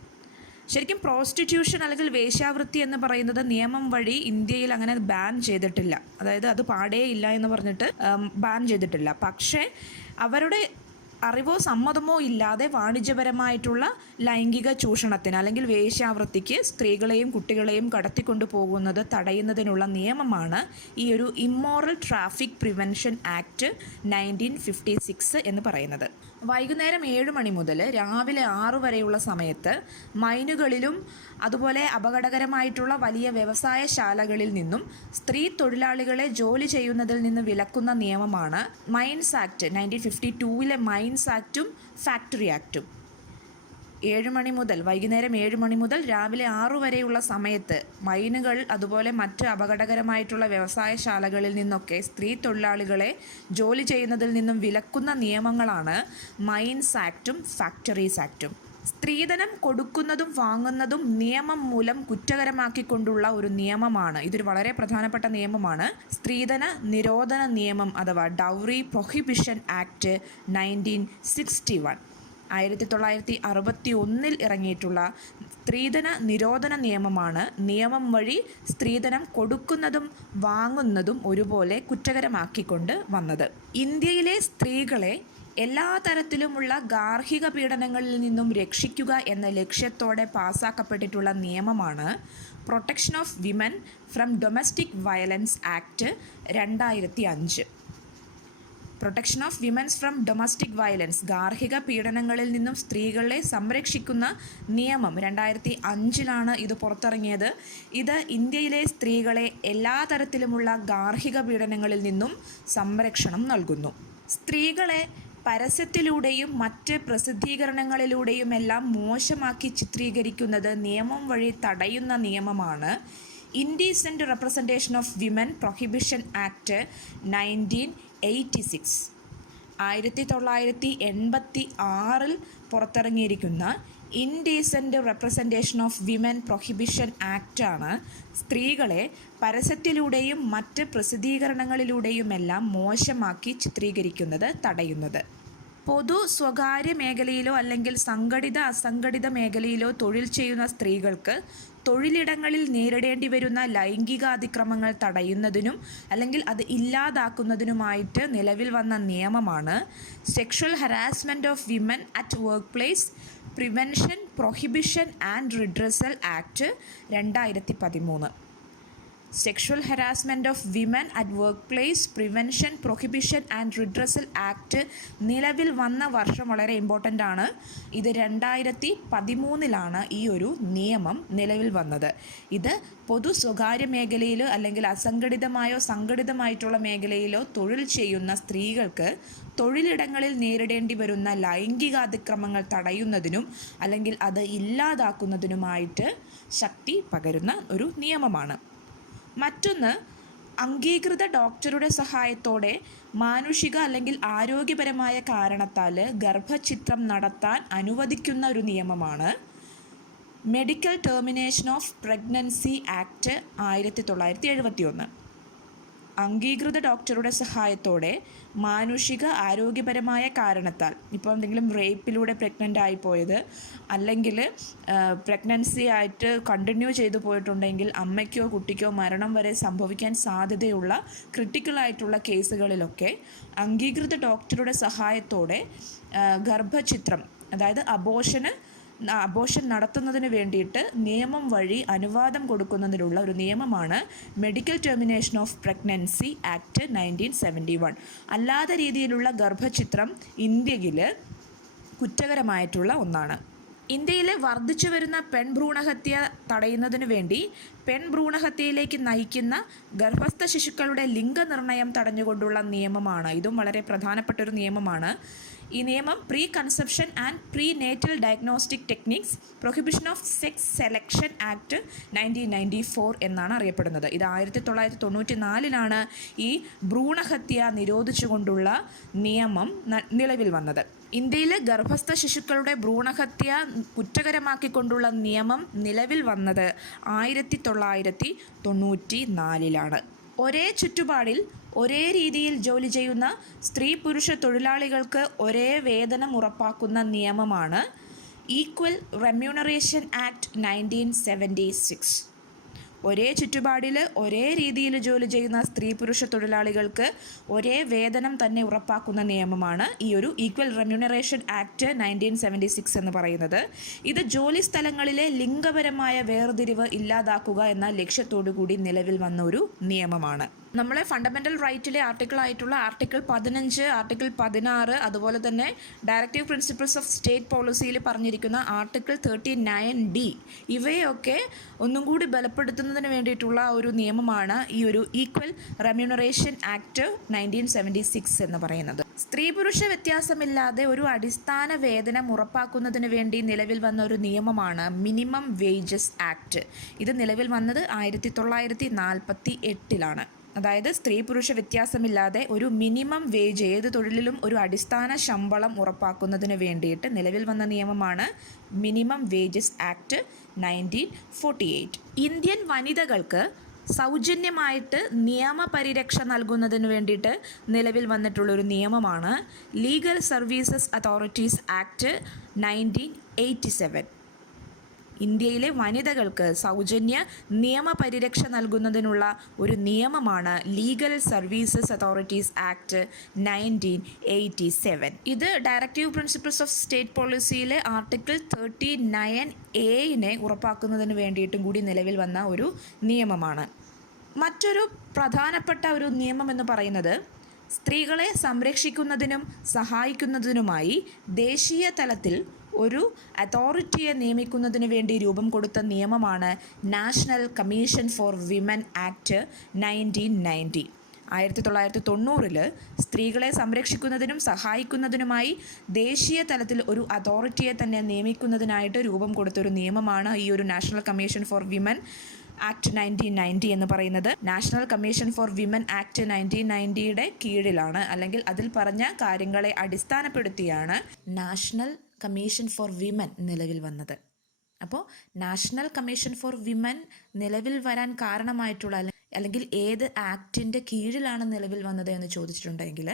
ശരിക്കും പ്രോസ്റ്റിറ്റ്യൂഷൻ അല്ലെങ്കിൽ വേശ്യാവൃത്തി എന്ന് പറയുന്നത് നിയമം വഴി ഇന്ത്യയിൽ അങ്ങനെ ബാൻ ചെയ്തിട്ടില്ല. അതായത് അത് പാടേ ഇല്ല എന്ന് പറഞ്ഞിട്ട് ബാൻ ചെയ്തിട്ടില്ല. പക്ഷേ അവരുടെ അറിവോ സമ്മതമോ ഇല്ലാതെ വാണിജ്യപരമായിട്ടുള്ള ലൈംഗിക ചൂഷണത്തിന് അല്ലെങ്കിൽ വേശ്യാവൃത്തിക്ക് സ്ത്രീകളെയും കുട്ടികളെയും കടത്തിക്കൊണ്ടു പോകുന്നത് തടയുന്നതിനുള്ള നിയമമാണ് ഈ ഒരു ഇമ്മോറൽ ട്രാഫിക് പ്രിവെൻഷൻ ആക്ട് 1956 എന്ന് പറയുന്നത്. വൈകുന്നേരം 7 മണി മുതൽ രാവിലെ 6 വരെയുള്ള സമയത്ത് മൈനുകളിലും അതുപോലെ അപകടകരമായിട്ടുള്ള വലിയ വ്യവസായശാലകളിൽ നിന്നും സ്ത്രീ തൊഴിലാളികളെ ജോലി ചെയ്യുന്നതിൽ നിന്ന് വിലക്കുന്ന നിയമമാണ് മൈൻസ് ആക്ട് 1952 മൈൻസ് ആക്റ്റും ഫാക്ടറി ആക്റ്റും. വൈകുന്നേരം 7 മണി മുതൽ രാവിലെ 6 വരെയുള്ള സമയത്ത് മൈനുകൾ അതുപോലെ മറ്റ് അപകടകരമായിട്ടുള്ള വ്യവസായശാലകളിൽ നിന്നൊക്കെ സ്ത്രീ തൊഴിലാളികളെ ജോലി ചെയ്യുന്നതിൽ നിന്നും വിലക്കുന്ന നിയമങ്ങളാണ് മൈൻസ് ആക്റ്റും ഫാക്ടറീസ് ആക്റ്റും. സ്ത്രീധനം കൊടുക്കുന്നതും വാങ്ങുന്നതും നിയമം മൂലം കുറ്റകരമാക്കിക്കൊണ്ടുള്ള ഒരു നിയമമാണ്. ഇതൊരു വളരെ പ്രധാനപ്പെട്ട നിയമമാണ്. സ്ത്രീധന നിരോധന നിയമം അഥവാ ഡൗറി പ്രൊഹിബിഷൻ ആക്ട് 1961. 1961 ഇറങ്ങിയിട്ടുള്ള സ്ത്രീധന നിരോധന നിയമമാണ് നിയമം വഴി സ്ത്രീധനം കൊടുക്കുന്നതും വാങ്ങുന്നതും ഒരുപോലെ കുറ്റകരമാക്കിക്കൊണ്ട് വന്നത്. ഇന്ത്യയിലെ സ്ത്രീകളെ എല്ലാ തരത്തിലുമുള്ള ഗാർഹിക പീഡനങ്ങളിൽ നിന്നും രക്ഷിക്കുക എന്ന ലക്ഷ്യത്തോടെ പാസ്സാക്കപ്പെട്ടിട്ടുള്ള നിയമമാണ് protection of women from domestic violence act 2005. Protection of women's from domestic violence, ഗാർഹിക പീഡനങ്ങളിൽ നിന്നും സ്ത്രീകളെ സംരക്ഷിക്കുന്ന നിയമം 2005 ഇത് പുറത്തിറങ്ങിയത്. ഇത് ഇന്ത്യയിലെ സ്ത്രീകളെ എല്ലാ തരത്തിലുമുള്ള ഗാർഹിക പീഡനങ്ങളിൽ നിന്നും സംരക്ഷണം നൽകുന്നു. സ്ത്രീകളെ പരസ്യത്തിലൂടെയും മറ്റ് പ്രസിദ്ധീകരണങ്ങളിലൂടെയുമെല്ലാം മോശമാക്കി ചിത്രീകരിക്കുന്നത് നിയമം വഴി തടയുന്ന നിയമമാണ് indecent representation of women prohibition act 1986. 1986 പുറത്തിറങ്ങിയിരിക്കുന്ന indecent representation of women prohibition ആക്റ്റാണ് സ്ത്രീകളെ പരസ്യത്തിലൂടെയും മറ്റ് പ്രസിദ്ധീകരണങ്ങളിലൂടെയുമെല്ലാം മോശമാക്കി ചിത്രീകരിക്കുന്നത് തടയുന്നത്. പൊതു സ്വകാര്യ മേഖലയിലോ അല്ലെങ്കിൽ സംഘടിത അസംഘടിത മേഖലയിലോ തൊഴിൽ ചെയ്യുന്ന സ്ത്രീകൾക്ക് തൊഴിലിടങ്ങളിൽ നേരിടേണ്ടി വരുന്ന ലൈംഗികാതിക്രമങ്ങൾ തടയുന്നതിനും അല്ലെങ്കിൽ അത് ഇല്ലാതാക്കുന്നതിനുമായിട്ട് നിലവിൽ വന്ന നിയമമാണ് sexual harassment of women at work place prevention prohibition and redressal act 2013. Sexual harassment of women at work place prevention prohibition and redressal act നിലവിൽ വന്ന വർഷം വളരെ ഇമ്പോർട്ടൻ്റ് ആണ്. ഇത് 2013 ഈ ഒരു നിയമം നിലവിൽ വന്നത്. ഇത് പൊതു സ്വകാര്യ മേഖലയിലോ അല്ലെങ്കിൽ അസംഘടിതമായോ സംഘടിതമായിട്ടുള്ള മേഖലയിലോ തൊഴിൽ ചെയ്യുന്ന സ്ത്രീകൾക്ക് തൊഴിലിടങ്ങളിൽ നേരിടേണ്ടി വരുന്ന ലൈംഗികാതിക്രമങ്ങൾ തടയുന്നതിനും അല്ലെങ്കിൽ അത് ഇല്ലാതാക്കുന്നതിനുമായിട്ട് ശക്തി പകരുന്ന ഒരു നിയമമാണ്. മറ്റൊന്ന്, അംഗീകൃത ഡോക്ടറുടെ സഹായത്തോടെ മാനുഷിക അല്ലെങ്കിൽ ആരോഗ്യപരമായ കാരണത്താൽ ഗർഭഛിദ്രം നടത്താൻ അനുവദിക്കുന്ന ഒരു നിയമമാണ് medical termination of pregnancy act 1971. അംഗീകൃത ഡോക്ടറുടെ സഹായത്തോടെ മാനുഷിക ആരോഗ്യപരമായ കാരണത്താൽ, ഇപ്പോൾ എന്തെങ്കിലും റേപ്പിലൂടെ പ്രഗ്നൻ്റ് ആയിപ്പോയത് അല്ലെങ്കിൽ പ്രഗ്നൻസി ആയിട്ട് കണ്ടിന്യൂ ചെയ്തു പോയിട്ടുണ്ടെങ്കിൽ അമ്മയ്ക്കോ കുട്ടിക്കോ മരണം വരെ സംഭവിക്കാൻ സാധ്യതയുള്ള ക്രിട്ടിക്കലായിട്ടുള്ള കേസുകളിലൊക്കെ അംഗീകൃത ഡോക്ടറുടെ സഹായത്തോടെ ഗർഭഛിദ്രം, അതായത് അബോർഷൻ നടത്തുന്നതിന് വേണ്ടിയിട്ട് നിയമം വഴി അനുവാദം കൊടുക്കുന്നതിനുള്ള ഒരു നിയമമാണ് medical termination of pregnancy act 1971. അല്ലാത്ത രീതിയിലുള്ള ഗർഭഛിദ്രം ഇന്ത്യയിൽ കുറ്റകരമായിട്ടുള്ള ഒന്നാണ്. ഇന്ത്യയിലെ വർദ്ധിച്ചു വരുന്ന പെൺഭ്രൂണഹത്യ തടയുന്നതിനു വേണ്ടി പെൺഭ്രൂണഹത്യയിലേക്ക് നയിക്കുന്ന ഗർഭസ്ഥ ശിശുക്കളുടെ ലിംഗനിർണയം തടഞ്ഞുകൊണ്ടുള്ള നിയമമാണ്. ഇതും വളരെ പ്രധാനപ്പെട്ടൊരു നിയമമാണ്. ഈ നിയമം pre conception and pre natal diagnostic techniques prohibition of sex selection act 1994 എന്നാണ് അറിയപ്പെടുന്നത്. ഇത് 1994 ഈ ഭ്രൂണഹത്യ നിരോധിച്ചുകൊണ്ടുള്ള നിയമം നിലവിൽ വന്നത്. ഇന്ത്യയിൽ ഗർഭസ്ഥ ശിശുക്കളുടെ ഭ്രൂണഹത്യ കുറ്റകരമാക്കിക്കൊണ്ടുള്ള നിയമം നിലവിൽ വന്നത് 1994. ഒരേ ചുറ്റുപാടിൽ ഒരേ രീതിയിൽ ജോലി ചെയ്യുന്ന സ്ത്രീ പുരുഷ തൊഴിലാളികൾക്ക് ഒരേ വേതനം ഉറപ്പാക്കുന്ന നിയമമാണ് ഈക്വൽ റെമ്യൂണറേഷൻ ആക്ട് 1976. ഒരേ ചുറ്റുപാടിൽ ഒരേ രീതിയിൽ ജോലി ചെയ്യുന്ന സ്ത്രീ പുരുഷ തൊഴിലാളികൾക്ക് ഒരേ വേതനം തന്നെ ഉറപ്പാക്കുന്ന നിയമമാണ് ഈ ഒരു ഈക്വൽ റെമ്യൂണറേഷൻ ആക്ട് 1976 എന്ന് പറയുന്നത്. ഇത് ജോലി സ്ഥലങ്ങളിലെ ലിംഗപരമായ വേർതിരിവ് ഇല്ലാതാക്കുക എന്ന ലക്ഷ്യത്തോടു കൂടി നിലവിൽ വന്ന ഒരു നിയമമാണ്. നമ്മളെ ഫണ്ടമെൻ്റൽ റൈറ്റിലെ ആർട്ടിക്കിളായിട്ടുള്ള ആർട്ടിക്കിൾ 15, ആർട്ടിക്കിൾ 16, അതുപോലെ തന്നെ ഡയറക്റ്റീവ് പ്രിൻസിപ്പിൾസ് ഓഫ് സ്റ്റേറ്റ് പോളിസിയിൽ പറഞ്ഞിരിക്കുന്ന ആർട്ടിക്കിൾ 39D ഇവയൊക്കെ ഒന്നും കൂടി ബലപ്പെടുത്തുന്നതിന് വേണ്ടിയിട്ടുള്ള ഒരു നിയമമാണ് ഈ ഒരു ഈക്വൽ റെമ്യൂണറേഷൻ ആക്ട് 1976 എന്ന് പറയുന്നത്. സ്ത്രീ പുരുഷ വ്യത്യാസമില്ലാതെ ഒരു അടിസ്ഥാന വേതനം ഉറപ്പാക്കുന്നതിന് വേണ്ടി നിലവിൽ വന്ന ഒരു നിയമമാണ് മിനിമം വേജസ് ആക്ട്. ഇത് നിലവിൽ വന്നത് 1948. അതായത് സ്ത്രീ പുരുഷ വ്യത്യാസമില്ലാതെ ഒരു മിനിമം വേജ്, ഏത് തൊഴിലിലും ഒരു അടിസ്ഥാന ശമ്പളം ഉറപ്പാക്കുന്നതിന് വേണ്ടിയിട്ട് നിലവിൽ വന്ന നിയമമാണ് മിനിമം വേജസ് ആക്ട് 1948. ഇന്ത്യൻ വനിതകൾക്ക് സൗജന്യമായിട്ട് നിയമപരിരക്ഷ നൽകുന്നതിന് വേണ്ടിയിട്ട് നിലവിൽ വന്നിട്ടുള്ളൊരു നിയമമാണ് ലീഗൽ സർവീസസ് അതോറിറ്റീസ് ആക്ട് 1987. ഇന്ത്യയിലെ വനിതകൾക്ക് സൗജന്യ നിയമപരിരക്ഷ നൽകുന്നതിനുള്ള ഒരു നിയമമാണ് ലീഗൽ സർവീസസ് അതോറിറ്റീസ് ആക്ട് 1987. ഇത് ഡയറക്റ്റീവ് പ്രിൻസിപ്പിൾസ് ഓഫ് സ്റ്റേറ്റ് പോളിസിയിലെ ആർട്ടിക്കിൾ 39A ഉറപ്പാക്കുന്നതിന് വേണ്ടിയിട്ടും കൂടി നിലവിൽ വന്ന ഒരു നിയമമാണ്. മറ്റൊരു പ്രധാനപ്പെട്ട ഒരു നിയമം എന്ന് പറയുന്നത് സ്ത്രീകളെ സംരക്ഷിക്കുന്നതിനും സഹായിക്കുന്നതിനുമായി ദേശീയ തലത്തിൽ ഒരു അതോറിറ്റിയെ നിയമിക്കുന്നതിന് വേണ്ടി രൂപം കൊടുത്ത നിയമമാണ് national commission for women act 1990. 1990 സ്ത്രീകളെ സംരക്ഷിക്കുന്നതിനും സഹായിക്കുന്നതിനുമായി ദേശീയ തലത്തിൽ ഒരു അതോറിറ്റിയെ തന്നെ നിയമിക്കുന്നതിനായിട്ട് രൂപം കൊടുത്തൊരു നിയമമാണ് ഈ ഒരു national commission for women act 1990 എന്ന് പറയുന്നത്. National commission for women act 1990യുടെ കീഴിലാണ്, അല്ലെങ്കിൽ അതിൽ പറഞ്ഞ കാര്യങ്ങളെ അടിസ്ഥാനപ്പെടുത്തിയാണ് നാഷണൽ കമ്മീഷൻ ഫോർ വിമൻ നിലവിൽ വന്നത്. അപ്പോൾ നാഷണൽ കമ്മീഷൻ ഫോർ വിമൻ നിലവിൽ വരാൻ കാരണമായിട്ടുള്ള അല്ലെങ്കിൽ ഏത് ആക്ടിൻ്റെ കീഴിലാണ് നിലവിൽ വന്നത് എന്ന് ചോദിച്ചിട്ടുണ്ടെങ്കിൽ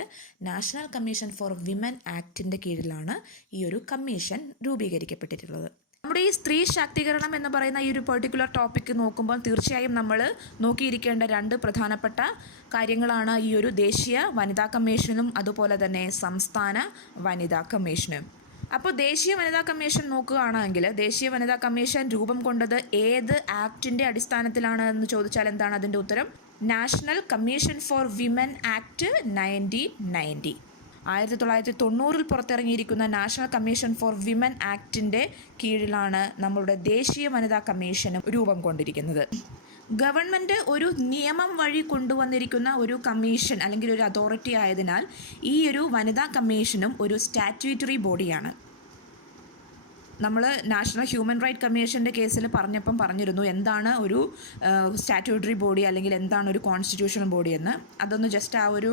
നാഷണൽ കമ്മീഷൻ ഫോർ വിമൻ ആക്ടിൻ്റെ കീഴിലാണ് ഈ ഒരു കമ്മീഷൻ രൂപീകരിക്കപ്പെട്ടിട്ടുള്ളത്. നമ്മുടെ ഈ സ്ത്രീ ശാക്തീകരണം എന്ന് പറയുന്ന ഈ ഒരു പെർട്ടിക്കുലർ ടോപ്പിക്ക് നോക്കുമ്പോൾ തീർച്ചയായും നമ്മൾ നോക്കിയിരിക്കേണ്ട രണ്ട് പ്രധാനപ്പെട്ട കാര്യങ്ങളാണ് ഈ ഒരു ദേശീയ വനിതാ കമ്മീഷനും അതുപോലെ തന്നെ സംസ്ഥാന വനിതാ കമ്മീഷനും. അപ്പോൾ ദേശീയ വനിതാ കമ്മീഷൻ നോക്കുകയാണെങ്കിൽ ദേശീയ വനിതാ കമ്മീഷൻ രൂപം കൊണ്ടത് ഏത് ആക്ടിൻ്റെ അടിസ്ഥാനത്തിലാണ് എന്ന് ചോദിച്ചാൽ എന്താണ് അതിൻ്റെ ഉത്തരം? National commission for women act 1990. 1990 പുറത്തിറങ്ങിയിരിക്കുന്ന നാഷണൽ കമ്മീഷൻ ഫോർ വിമൻ ആക്ടിൻ്റെ കീഴിലാണ് നമ്മളുടെ ദേശീയ വനിതാ കമ്മീഷനും രൂപം കൊണ്ടിരിക്കുന്നത്. ഗവൺമെൻറ് ഒരു നിയമം വഴി കൊണ്ടുവന്നിരിക്കുന്ന ഒരു കമ്മീഷൻ അല്ലെങ്കിൽ ഒരു അതോറിറ്റി ആയതിനാൽ ഈ ഒരു വനിതാ കമ്മീഷനും ഒരു സ്റ്റാറ്റ്യൂട്ടറി ബോഡിയാണ്. നമ്മൾ നാഷണൽ ഹ്യൂമൻ റൈറ്റ് കമ്മീഷൻ്റെ കേസിൽ പറഞ്ഞിരുന്നു എന്താണ് ഒരു സ്റ്റാറ്റ്യൂട്ടറി ബോഡി അല്ലെങ്കിൽ എന്താണ് ഒരു കോൺസ്റ്റിറ്റ്യൂഷണൽ ബോഡി എന്ന്. അതൊന്ന് ജസ്റ്റ് ആ ഒരു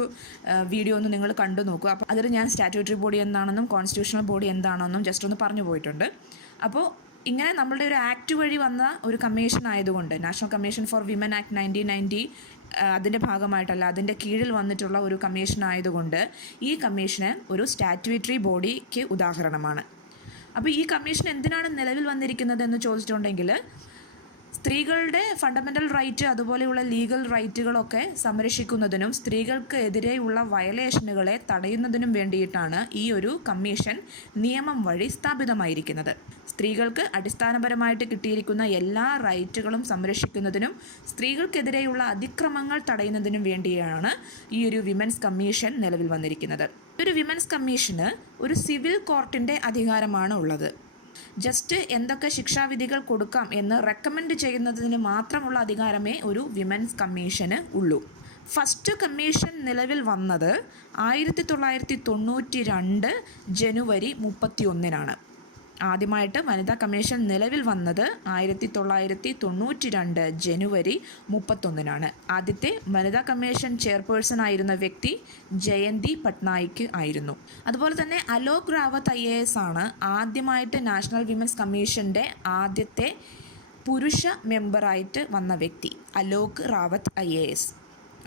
വീഡിയോ ഒന്ന് നിങ്ങൾ കണ്ടു നോക്കൂ. അപ്പോൾ അതിൽ ഞാൻ സ്റ്റാറ്റ്യൂട്ടറി ബോഡി എന്താണെന്നും കോൺസ്റ്റിറ്റ്യൂഷണൽ ബോഡി എന്താണെന്നും ജസ്റ്റ് ഒന്ന് പറഞ്ഞു പോയിട്ടുണ്ട്. അപ്പോൾ ഇങ്ങനെ നമ്മളുടെ ഒരു ആക്ട് വഴി വന്ന ഒരു കമ്മീഷൻ ആയതുകൊണ്ട് national commission for women act 1990 അതിൻ്റെ ഭാഗമായിട്ടല്ല, അതിൻ്റെ കീഴിൽ വന്നിട്ടുള്ള ഒരു കമ്മീഷൻ ആയതുകൊണ്ട് ഈ കമ്മീഷന് ഒരു സ്റ്റാറ്റ്യൂട്ടറി ബോഡിക്ക് ഉദാഹരണമാണ്. അപ്പോൾ ഈ കമ്മീഷൻ എന്തിനാണ് നിലവിൽ വന്നിരിക്കുന്നത് എന്ന് ചോദിച്ചിട്ടുണ്ടെങ്കിൽ സ്ത്രീകളുടെ ഫണ്ടമെൻ്റൽ റൈറ്റ് അതുപോലെയുള്ള ലീഗൽ റൈറ്റുകളൊക്കെ സംരക്ഷിക്കുന്നതിനും സ്ത്രീകൾക്ക് എതിരെയുള്ള വയലേഷനുകളെ തടയുന്നതിനും വേണ്ടിയിട്ടാണ് ഈ ഒരു കമ്മീഷൻ നിയമം വഴി സ്ഥാപിതമായിരിക്കുന്നത്. സ്ത്രീകൾക്ക് അടിസ്ഥാനപരമായിട്ട് കിട്ടിയിരിക്കുന്ന എല്ലാ റൈറ്റുകളും സംരക്ഷിക്കുന്നതിനും സ്ത്രീകൾക്കെതിരെയുള്ള അതിക്രമങ്ങൾ തടയുന്നതിനും വേണ്ടിയാണ് ഈ ഒരു വിമൻസ് കമ്മീഷൻ നിലവിൽ വന്നിരിക്കുന്നത്. ഒരു വിമൻസ് കമ്മീഷന് ഒരു സിവിൽ കോർട്ടിൻ്റെ അധികാരമാണ് ഉള്ളത്. ജസ്റ്റ് എന്തൊക്കെ ശിക്ഷാവിധികൾ കൊടുക്കാം എന്ന് റെക്കമെൻഡ് ചെയ്യുന്നതിന് മാത്രമുള്ള അധികാരമേ ഒരു വിമൻസ് കമ്മീഷന് ഉള്ളൂ. ഫസ്റ്റ് കമ്മീഷൻ നിലവിൽ വന്നത് 1992 ജനുവരി 31 ആദ്യമായിട്ട് വനിതാ കമ്മീഷൻ നിലവിൽ വന്നത് 1992 ജനുവരി 31 ആദ്യത്തെ വനിതാ കമ്മീഷൻ ചെയർപേഴ്സൺ ആയിരുന്ന വ്യക്തി ജയന്തി പട്നായിക് ആയിരുന്നു. അതുപോലെ തന്നെ അലോക് റാവത്ത് IAS ആണ് ആദ്യമായിട്ട് നാഷണൽ വിമൻസ് കമ്മീഷൻ്റെ ആദ്യത്തെ പുരുഷ മെമ്പറായിട്ട് വന്ന വ്യക്തി. അലോക് റാവത്ത് IAS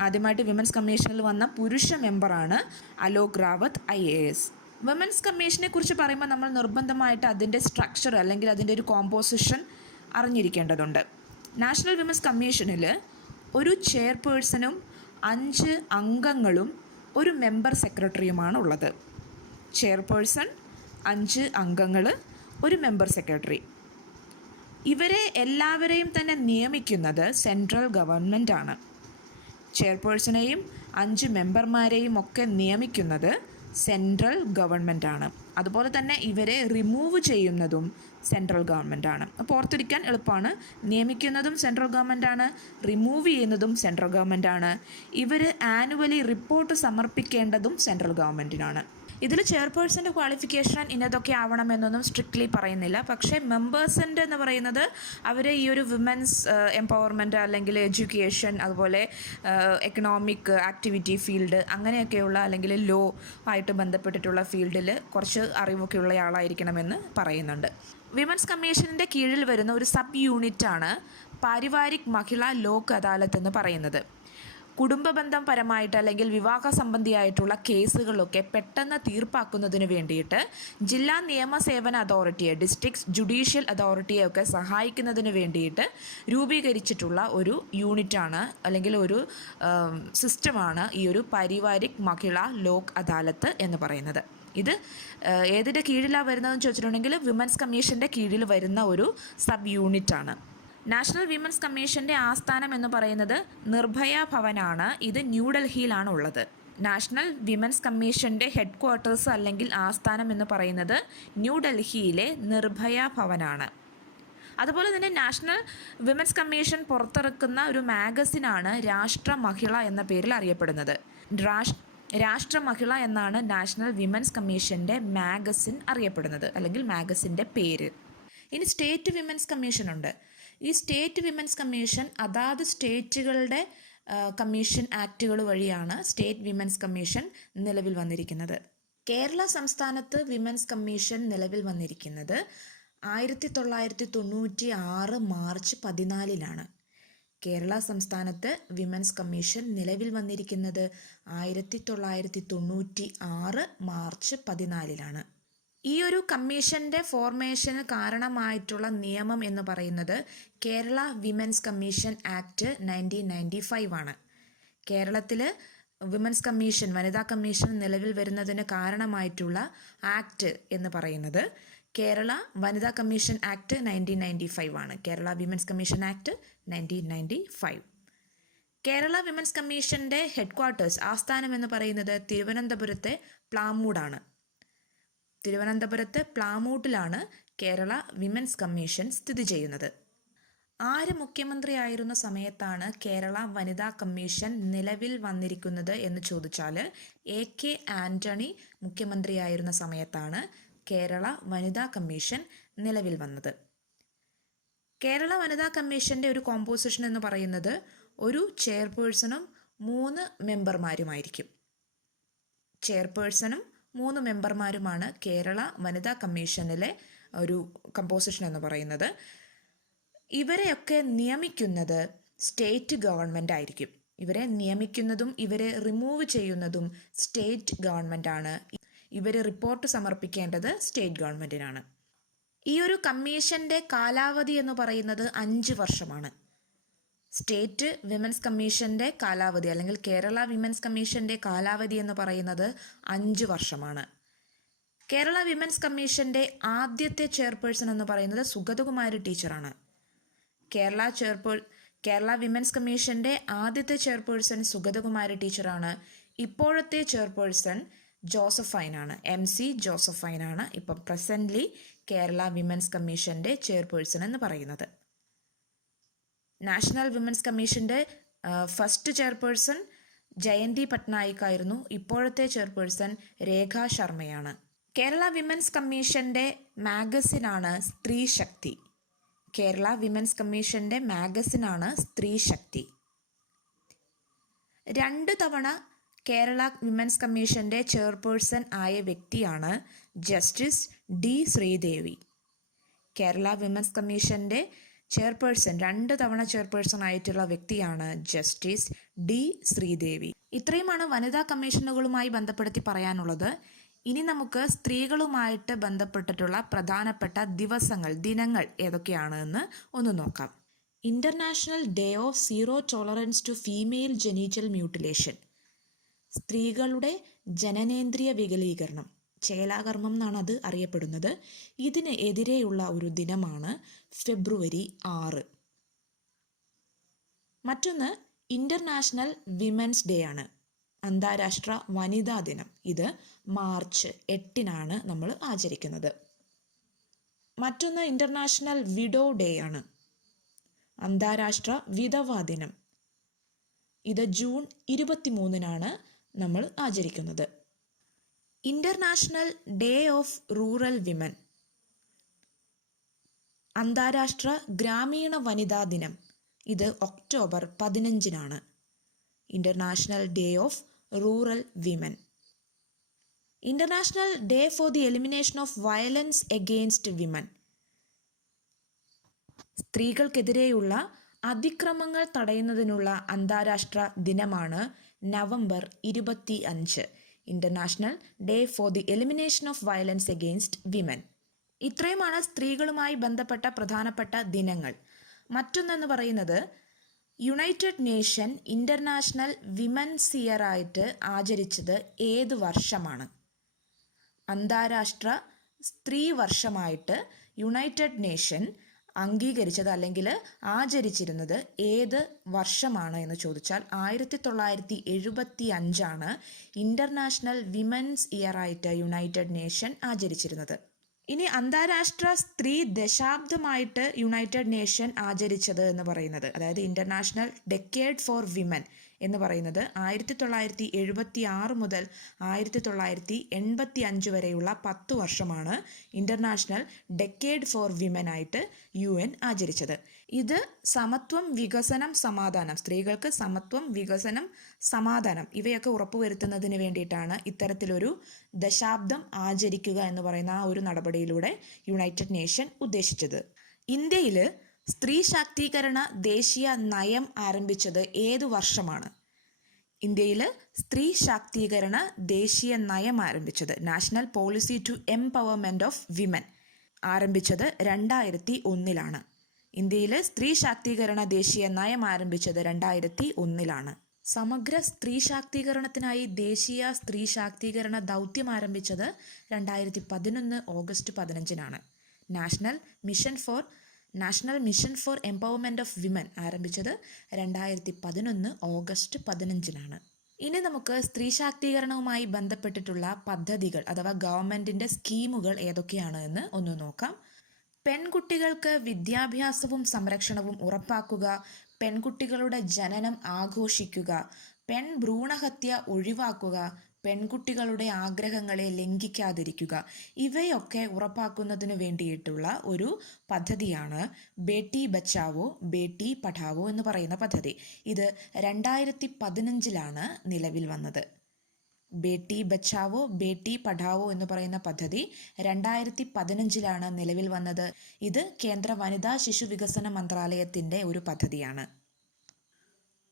ആദ്യമായിട്ട് വിമൻസ് കമ്മീഷനിൽ വന്ന പുരുഷ മെമ്പറാണ് അലോക് റാവത്ത് IAS. വിമൻസ് കമ്മീഷനെ കുറിച്ച് പറയുമ്പോൾ നമ്മൾ നിർബന്ധമായിട്ട് അതിൻ്റെ സ്ട്രക്ചർ അല്ലെങ്കിൽ അതിൻ്റെ ഒരു കോമ്പോസിഷൻ അറിഞ്ഞിരിക്കേണ്ടതുണ്ട്. നാഷണൽ വിമൻസ് കമ്മീഷനിൽ ഒരു ചെയർപേഴ്സണും 5 അംഗങ്ങളും ഒരു മെമ്പർ സെക്രട്ടറിയുമാണ് ഉള്ളത്. ചെയർപേഴ്സൺ, 5 അംഗങ്ങൾ, ഒരു മെമ്പർ സെക്രട്ടറി. ഇവരെ എല്ലാവരെയും തന്നെ നിയമിക്കുന്നത് സെൻട്രൽ ഗവൺമെൻറ് ആണ്. ചെയർപേഴ്സണെയും 5 മെമ്പർമാരെയും ഒക്കെ നിയമിക്കുന്നത് സെൻട്രൽ ഗവൺമെൻറ് ആണ്. അതുപോലെ തന്നെ ഇവരെ റിമൂവ് ചെയ്യുന്നതും സെൻട്രൽ ഗവൺമെൻറ് ആണ്. അപ്പോൾ ഓർത്തിരിക്കാൻ എളുപ്പമാണ്. നിയമിക്കുന്നതും സെൻട്രൽ ഗവൺമെൻറ് ആണ്, റിമൂവ് ചെയ്യുന്നതും സെൻട്രൽ ഗവൺമെൻറ് ആണ്. ഇവർ ആനുവലി റിപ്പോർട്ട് സമർപ്പിക്കേണ്ടതും സെൻട്രൽ ഗവൺമെൻറ്റിനാണ്. ഇതിൽ ചെയർപേഴ്സൻ്റെ ക്വാളിഫിക്കേഷൻ ഇന്നതൊക്കെ ആവണമെന്നൊന്നും സ്ട്രിക്ട്ലി പറയുന്നില്ല. പക്ഷേ മെമ്പേഴ്സിൻ്റെ എന്ന് പറയുന്നത് അവർ ഈ ഒരു വിമൻസ് എംപവർമെൻറ്റ് അല്ലെങ്കിൽ എഡ്യൂക്കേഷൻ അതുപോലെ എക്കണോമിക് ആക്ടിവിറ്റി ഫീൽഡ് അങ്ങനെയൊക്കെയുള്ള അല്ലെങ്കിൽ ലോ ആയിട്ട് ബന്ധപ്പെട്ടിട്ടുള്ള ഫീൽഡിൽ കുറച്ച് അറിവൊക്കെയുള്ള ആളായിരിക്കണമെന്ന് പറയുന്നുണ്ട്. വിമൻസ് കമ്മീഷൻ്റെ കീഴിൽ വരുന്ന ഒരു സബ് യൂണിറ്റാണ് പാരിവാരിക് മഹിളാ ലോക് അദാലത്ത് എന്ന് പറയുന്നത്. കുടുംബബന്ധംപരമായിട്ട് അല്ലെങ്കിൽ വിവാഹ സംബന്ധിയായിട്ടുള്ള കേസുകളൊക്കെ പെട്ടെന്ന് തീർപ്പാക്കുന്നതിന് വേണ്ടിയിട്ട് ജില്ലാ നിയമസേവന അതോറിറ്റിയെ, ഡിസ്ട്രിക്ട് ജുഡീഷ്യൽ അതോറിറ്റിയെ ഒക്കെ സഹായിക്കുന്നതിന് വേണ്ടിയിട്ട് രൂപീകരിച്ചിട്ടുള്ള ഒരു യൂണിറ്റാണ് അല്ലെങ്കിൽ ഒരു സിസ്റ്റമാണ് ഈ ഒരു പാരിവാരിക് മഹിളാ ലോക് അദാലത്ത് എന്ന് പറയുന്നത്. ഇത് ഏതിൻ്റെ കീഴിലാണ് വരുന്നതെന്ന് ചോദിച്ചിട്ടുണ്ടെങ്കിൽ വിമൻസ് കമ്മീഷൻ്റെ കീഴിൽ വരുന്ന ഒരു സബ് യൂണിറ്റാണ്. നാഷണൽ വിമൻസ് കമ്മീഷൻ്റെ ആസ്ഥാനം എന്ന് പറയുന്നത് നിർഭയ ഭവനാണ്. ഇത് ന്യൂഡൽഹിയിലാണ് ഉള്ളത്. നാഷണൽ വിമൻസ് കമ്മീഷൻ്റെ ഹെഡ് ക്വാർട്ടേഴ്സ് അല്ലെങ്കിൽ ആസ്ഥാനം എന്ന് പറയുന്നത് ന്യൂഡൽഹിയിലെ നിർഭയ ഭവനാണ്. അതുപോലെ തന്നെ നാഷണൽ വിമൻസ് കമ്മീഷൻ പുറത്തിറക്കുന്ന ഒരു മാഗസിനാണ് രാഷ്ട്ര മഹിള എന്ന പേരിൽ അറിയപ്പെടുന്നത്. രാഷ്ട്ര മഹിള എന്നാണ് നാഷണൽ വിമൻസ് കമ്മീഷൻ്റെ മാഗസിൻ അറിയപ്പെടുന്നത്, അല്ലെങ്കിൽ മാഗസിൻ്റെ പേര്. ഇനി സ്റ്റേറ്റ് വിമൻസ് കമ്മീഷൻ ഉണ്ട്. ഈ സ്റ്റേറ്റ് വിമൻസ് കമ്മീഷൻ അതാത് സ്റ്റേറ്റുകളുടെ കമ്മീഷൻ ആക്റ്റുകൾ വഴിയാണ് സ്റ്റേറ്റ് വിമൻസ് കമ്മീഷൻ നിലവിൽ വന്നിരിക്കുന്നത്. കേരള സംസ്ഥാനത്ത് വിമൻസ് കമ്മീഷൻ നിലവിൽ വന്നിരിക്കുന്നത് 1996 മാർച്ച് 14 കേരള സംസ്ഥാനത്ത് വിമൻസ് കമ്മീഷൻ നിലവിൽ വന്നിരിക്കുന്നത് 1996 മാർച്ച് 14 ഈ ഒരു കമ്മീഷൻ്റെ ഫോർമേഷന് കാരണമായിട്ടുള്ള നിയമം എന്ന് പറയുന്നത് കേരള വിമൻസ് കമ്മീഷൻ ആക്ട് 1995 ആണ്. കേരളത്തിൽ വിമൻസ് കമ്മീഷൻ, വനിതാ കമ്മീഷൻ നിലവിൽ വരുന്നതിന് കാരണമായിട്ടുള്ള ആക്ട് എന്ന് പറയുന്നത് കേരള വനിതാ കമ്മീഷൻ ആക്ട് 1995 ആണ്. Kerala women's commission act 1995. Kerala women's കമ്മീഷൻ്റെ ഹെഡ് ക്വാർട്ടേഴ്സ്, ആസ്ഥാനം എന്ന് പറയുന്നത് തിരുവനന്തപുരത്തെ പ്ലാമൂടാണ്. തിരുവനന്തപുരത്ത് പ്ലാമൂട്ടിലാണ് കേരള വിമൻസ് കമ്മീഷൻ സ്ഥിതി ചെയ്യുന്നത്. ആര് മുഖ്യമന്ത്രിയായിരുന്ന സമയത്താണ് കേരള വനിതാ കമ്മീഷൻ നിലവിൽ വന്നിരിക്കുന്നത് എന്ന് ചോദിച്ചാൽ AK ആൻ്റണി മുഖ്യമന്ത്രിയായിരുന്ന സമയത്താണ് കേരള വനിതാ കമ്മീഷൻ നിലവിൽ വന്നത്. കേരള വനിതാ കമ്മീഷൻ്റെ ഒരു കോമ്പോസിഷൻ എന്ന് പറയുന്നത് ഒരു ചെയർപേഴ്സണും 3 മെമ്പർമാരുമായിരിക്കും. ചെയർപേഴ്സണും 3 മെമ്പർമാരുമാണ് കേരള വനിതാ കമ്മീഷനിലെ ഒരു കമ്പോസിഷൻ എന്ന് പറയുന്നത്. ഇവരെയൊക്കെ നിയമിക്കുന്നത് സ്റ്റേറ്റ് ഗവൺമെൻറ് ആയിരിക്കും. ഇവരെ നിയമിക്കുന്നതും ഇവരെ റിമൂവ് ചെയ്യുന്നതും സ്റ്റേറ്റ് ഗവൺമെൻറ്റാണ്. ഇവർ റിപ്പോർട്ട് സമർപ്പിക്കേണ്ടത് സ്റ്റേറ്റ് ഗവൺമെൻറ്റിനാണ്. ഈ ഒരു കമ്മീഷൻ്റെ കാലാവധി എന്ന് പറയുന്നത് 5 വർഷമാണ്. സ്റ്റേറ്റ് വിമൻസ് കമ്മീഷൻ്റെ കാലാവധി അല്ലെങ്കിൽ കേരള വിമൻസ് കമ്മീഷൻ്റെ കാലാവധി എന്ന് പറയുന്നത് 5 വർഷമാണ്. കേരള വിമൻസ് കമ്മീഷൻ്റെ ആദ്യത്തെ ചെയർപേഴ്സൺ എന്ന് പറയുന്നത് സുഗതകുമാരി ടീച്ചറാണ്. കേരള വിമൻസ് കമ്മീഷൻ്റെ ആദ്യത്തെ ചെയർപേഴ്സൺ സുഗതകുമാരി ടീച്ചറാണ്. ഇപ്പോഴത്തെ ചെയർപേഴ്സൺ ജോസഫൈനാണ്, MC ജോസഫൈനാണ് ഇപ്പം പ്രസൻ്റ്ലി കേരള വിമൻസ് കമ്മീഷൻ്റെ ചെയർപേഴ്സൺ എന്ന് പറയുന്നത്. നാഷണൽ വിമൻസ് കമ്മീഷൻ്റെ ഫസ്റ്റ് ചെയർപേഴ്സൺ ജയന്തി പട്നായിക് ആയിരുന്നു. ഇപ്പോഴത്തെ ചെയർപേഴ്സൺ രേഖ ശർമ്മയാണ്. കേരള വിമൻസ് കമ്മീഷൻ്റെ മാഗസിനാണ് സ്ത്രീ ശക്തി. കേരള വിമൻസ് കമ്മീഷൻ്റെ മാഗസിനാണ് സ്ത്രീ ശക്തി. 2 തവണ കേരള വിമൻസ് കമ്മീഷൻ്റെ ചെയർപേഴ്സൺ ആയ വ്യക്തിയാണ് justice D Sreedevi. Kerala women's കമ്മീഷൻ്റെ ചെയർപേഴ്സൺ 2 തവണ ചെയർപേഴ്സൺ ആയിട്ടുള്ള വ്യക്തിയാണ് ജസ്റ്റിസ് D ശ്രീദേവി. ഇത്രയുമാണ് വനിതാ കമ്മീഷനുകളുമായി ബന്ധപ്പെടുത്തി പറയാനുള്ളത്. ഇനി നമുക്ക് സ്ത്രീകളുമായിട്ട് ബന്ധപ്പെട്ടിട്ടുള്ള പ്രധാനപ്പെട്ട ദിനങ്ങൾ ഏതൊക്കെയാണ് എന്ന് ഒന്ന് നോക്കാം. International day of zero tolerance to female genital mutilation, സ്ത്രീകളുടെ ജനനേന്ദ്രിയ വികലീകരണം, ചേലാകർമ്മം എന്നാണ് അത് അറിയപ്പെടുന്നത്. ഇതിന് എതിരെയുള്ള ഒരു ദിനമാണ് ഫെബ്രുവരി 6. മറ്റൊന്ന് ഇൻ്റർനാഷണൽ വിമൻസ് ഡേ ആണ്, അന്താരാഷ്ട്ര വനിതാ ദിനം. ഇത് മാർച്ച് 8 നമ്മൾ ആചരിക്കുന്നത്. മറ്റൊന്ന് ഇൻ്റർനാഷണൽ വിഡോ ഡേ ആണ്, അന്താരാഷ്ട്ര വിധവാ ദിനം. ഇത് ജൂൺ 23 നമ്മൾ ആചരിക്കുന്നത്. International day of rural women, അന്താരാഷ്ട്ര ഗ്രാമീണ വനിതാ ദിനം. ഇത് October 15 international day of rural women. International day for the elimination of violence against women, സ്ത്രീകൾക്കെതിരെയുള്ള അതിക്രമങ്ങൾ തടയുന്നതിനുള്ള അന്താരാഷ്ട്ര ദിനമാണ് November 25, international day for the elimination of violence against women. ഇത്രയുമാണ് സ്ത്രീകളുമായി ബന്ധപ്പെട്ട പ്രധാനപ്പെട്ട ദിനങ്ങൾ. മറ്റൊന്നെന്ന് പറയുന്നത് united nation international women's year ആയിട്ട് ആചരിച്ചത് ഏത് വർഷമാണ്? അന്താരാഷ്ട്ര സ്ത്രീ വർഷമായിട്ട് യുണൈറ്റഡ് നേഷൻ അംഗീകരിച്ചത് അല്ലെങ്കിൽ ആചരിച്ചിരുന്നത് ഏത് വർഷമാണ് എന്ന് ചോദിച്ചാൽ 1975 ഇൻ്റർനാഷണൽ വിമൻസ് ഇയർ ആയിട്ട് യുണൈറ്റഡ് നേഷൻ ആചരിച്ചിരുന്നത്. ഇനി അന്താരാഷ്ട്ര സ്ത്രീ ദശാബ്ദമായിട്ട് യുണൈറ്റഡ് നേഷൻ ആചരിച്ചത് എന്ന് പറയുന്നത്, അതായത് ഇൻ്റർനാഷണൽ ഡെക്കേഡ് ഫോർ വിമൻ എന്ന് പറയുന്നത് 1976 മുതൽ 1985 വരെയുള്ള 10 വർഷമാണ് ഇൻ്റർനാഷണൽ ഡെക്കേഡ് ഫോർ വിമൻ ആയിട്ട് UN ആചരിച്ചത്. ഇത് സമത്വം, വികസനം, സമാധാനം, സ്ത്രീകൾക്ക് സമത്വം, വികസനം, സമാധാനം ഇവയൊക്കെ ഉറപ്പുവരുത്തുന്നതിന് വേണ്ടിയിട്ടാണ് ഇത്തരത്തിലൊരു ദശാബ്ദം ആചരിക്കുക എന്ന് പറയുന്ന ആ ഒരു നടപടിയിലൂടെ യുണൈറ്റഡ് നേഷൻ ഉദ്ദേശിച്ചത്. ഇന്ത്യയിൽ സ്ത്രീ ശാക്തീകരണ ദേശീയ നയം ആരംഭിച്ചത് ഏതു വർഷമാണ്? ഇന്ത്യയിൽ സ്ത്രീ ശാക്തീകരണ ദേശീയ നയം ആരംഭിച്ചത്, national policy to empowerment of women, ആരംഭിച്ചത് 2001. ഇന്ത്യയിൽ സ്ത്രീ ശാക്തീകരണ ദേശീയ നയം ആരംഭിച്ചത് 2001. സമഗ്ര സ്ത്രീ ശാക്തീകരണത്തിനായി ദേശീയ സ്ത്രീ ശാക്തീകരണ ദൗത്യം ആരംഭിച്ചത് 2011 August 15. National mission four empowerment of women ആരംഭിച്ചത് 2011 ഓഗസ്റ്റ് 15. ഇനി നമുക്ക് സ്ത്രീ ശാക്തീകരണവുമായി ബന്ധപ്പെട്ടിട്ടുള്ള പദ്ധതികൾ അഥവാ ഗവൺമെൻറ്റിൻ്റെ സ്കീമുകൾ ഏതൊക്കെയാണ് എന്ന് ഒന്ന് നോക്കാം. പെൺകുട്ടികൾക്ക് വിദ്യാഭ്യാസവും സംരക്ഷണവും ഉറപ്പാക്കുക, പെൺകുട്ടികളുടെ ജനനം ആഘോഷിക്കുക, ഭ്രൂണഹത്യ ഒഴിവാക്കുക, പെൺകുട്ടികളുടെ ആഗ്രഹങ്ങളെ ലംഘിക്കാതിരിക്കുക, ഇവയൊക്കെ ഉറപ്പാക്കുന്നതിന് വേണ്ടിയിട്ടുള്ള ഒരു പദ്ധതിയാണ് ബേട്ടി ബച്ചാവോ ബേട്ടി പഠാവോ എന്ന് പറയുന്ന പദ്ധതി. ഇത് 2015 നിലവിൽ വന്നത്. ബേട്ടി ബച്ചാവോ ബേട്ടി പഠാവോ എന്ന് പറയുന്ന പദ്ധതി 2015 നിലവിൽ വന്നത്. ഇത് കേന്ദ്ര വനിതാ ശിശു വികസന മന്ത്രാലയത്തിൻ്റെ ഒരു പദ്ധതിയാണ്.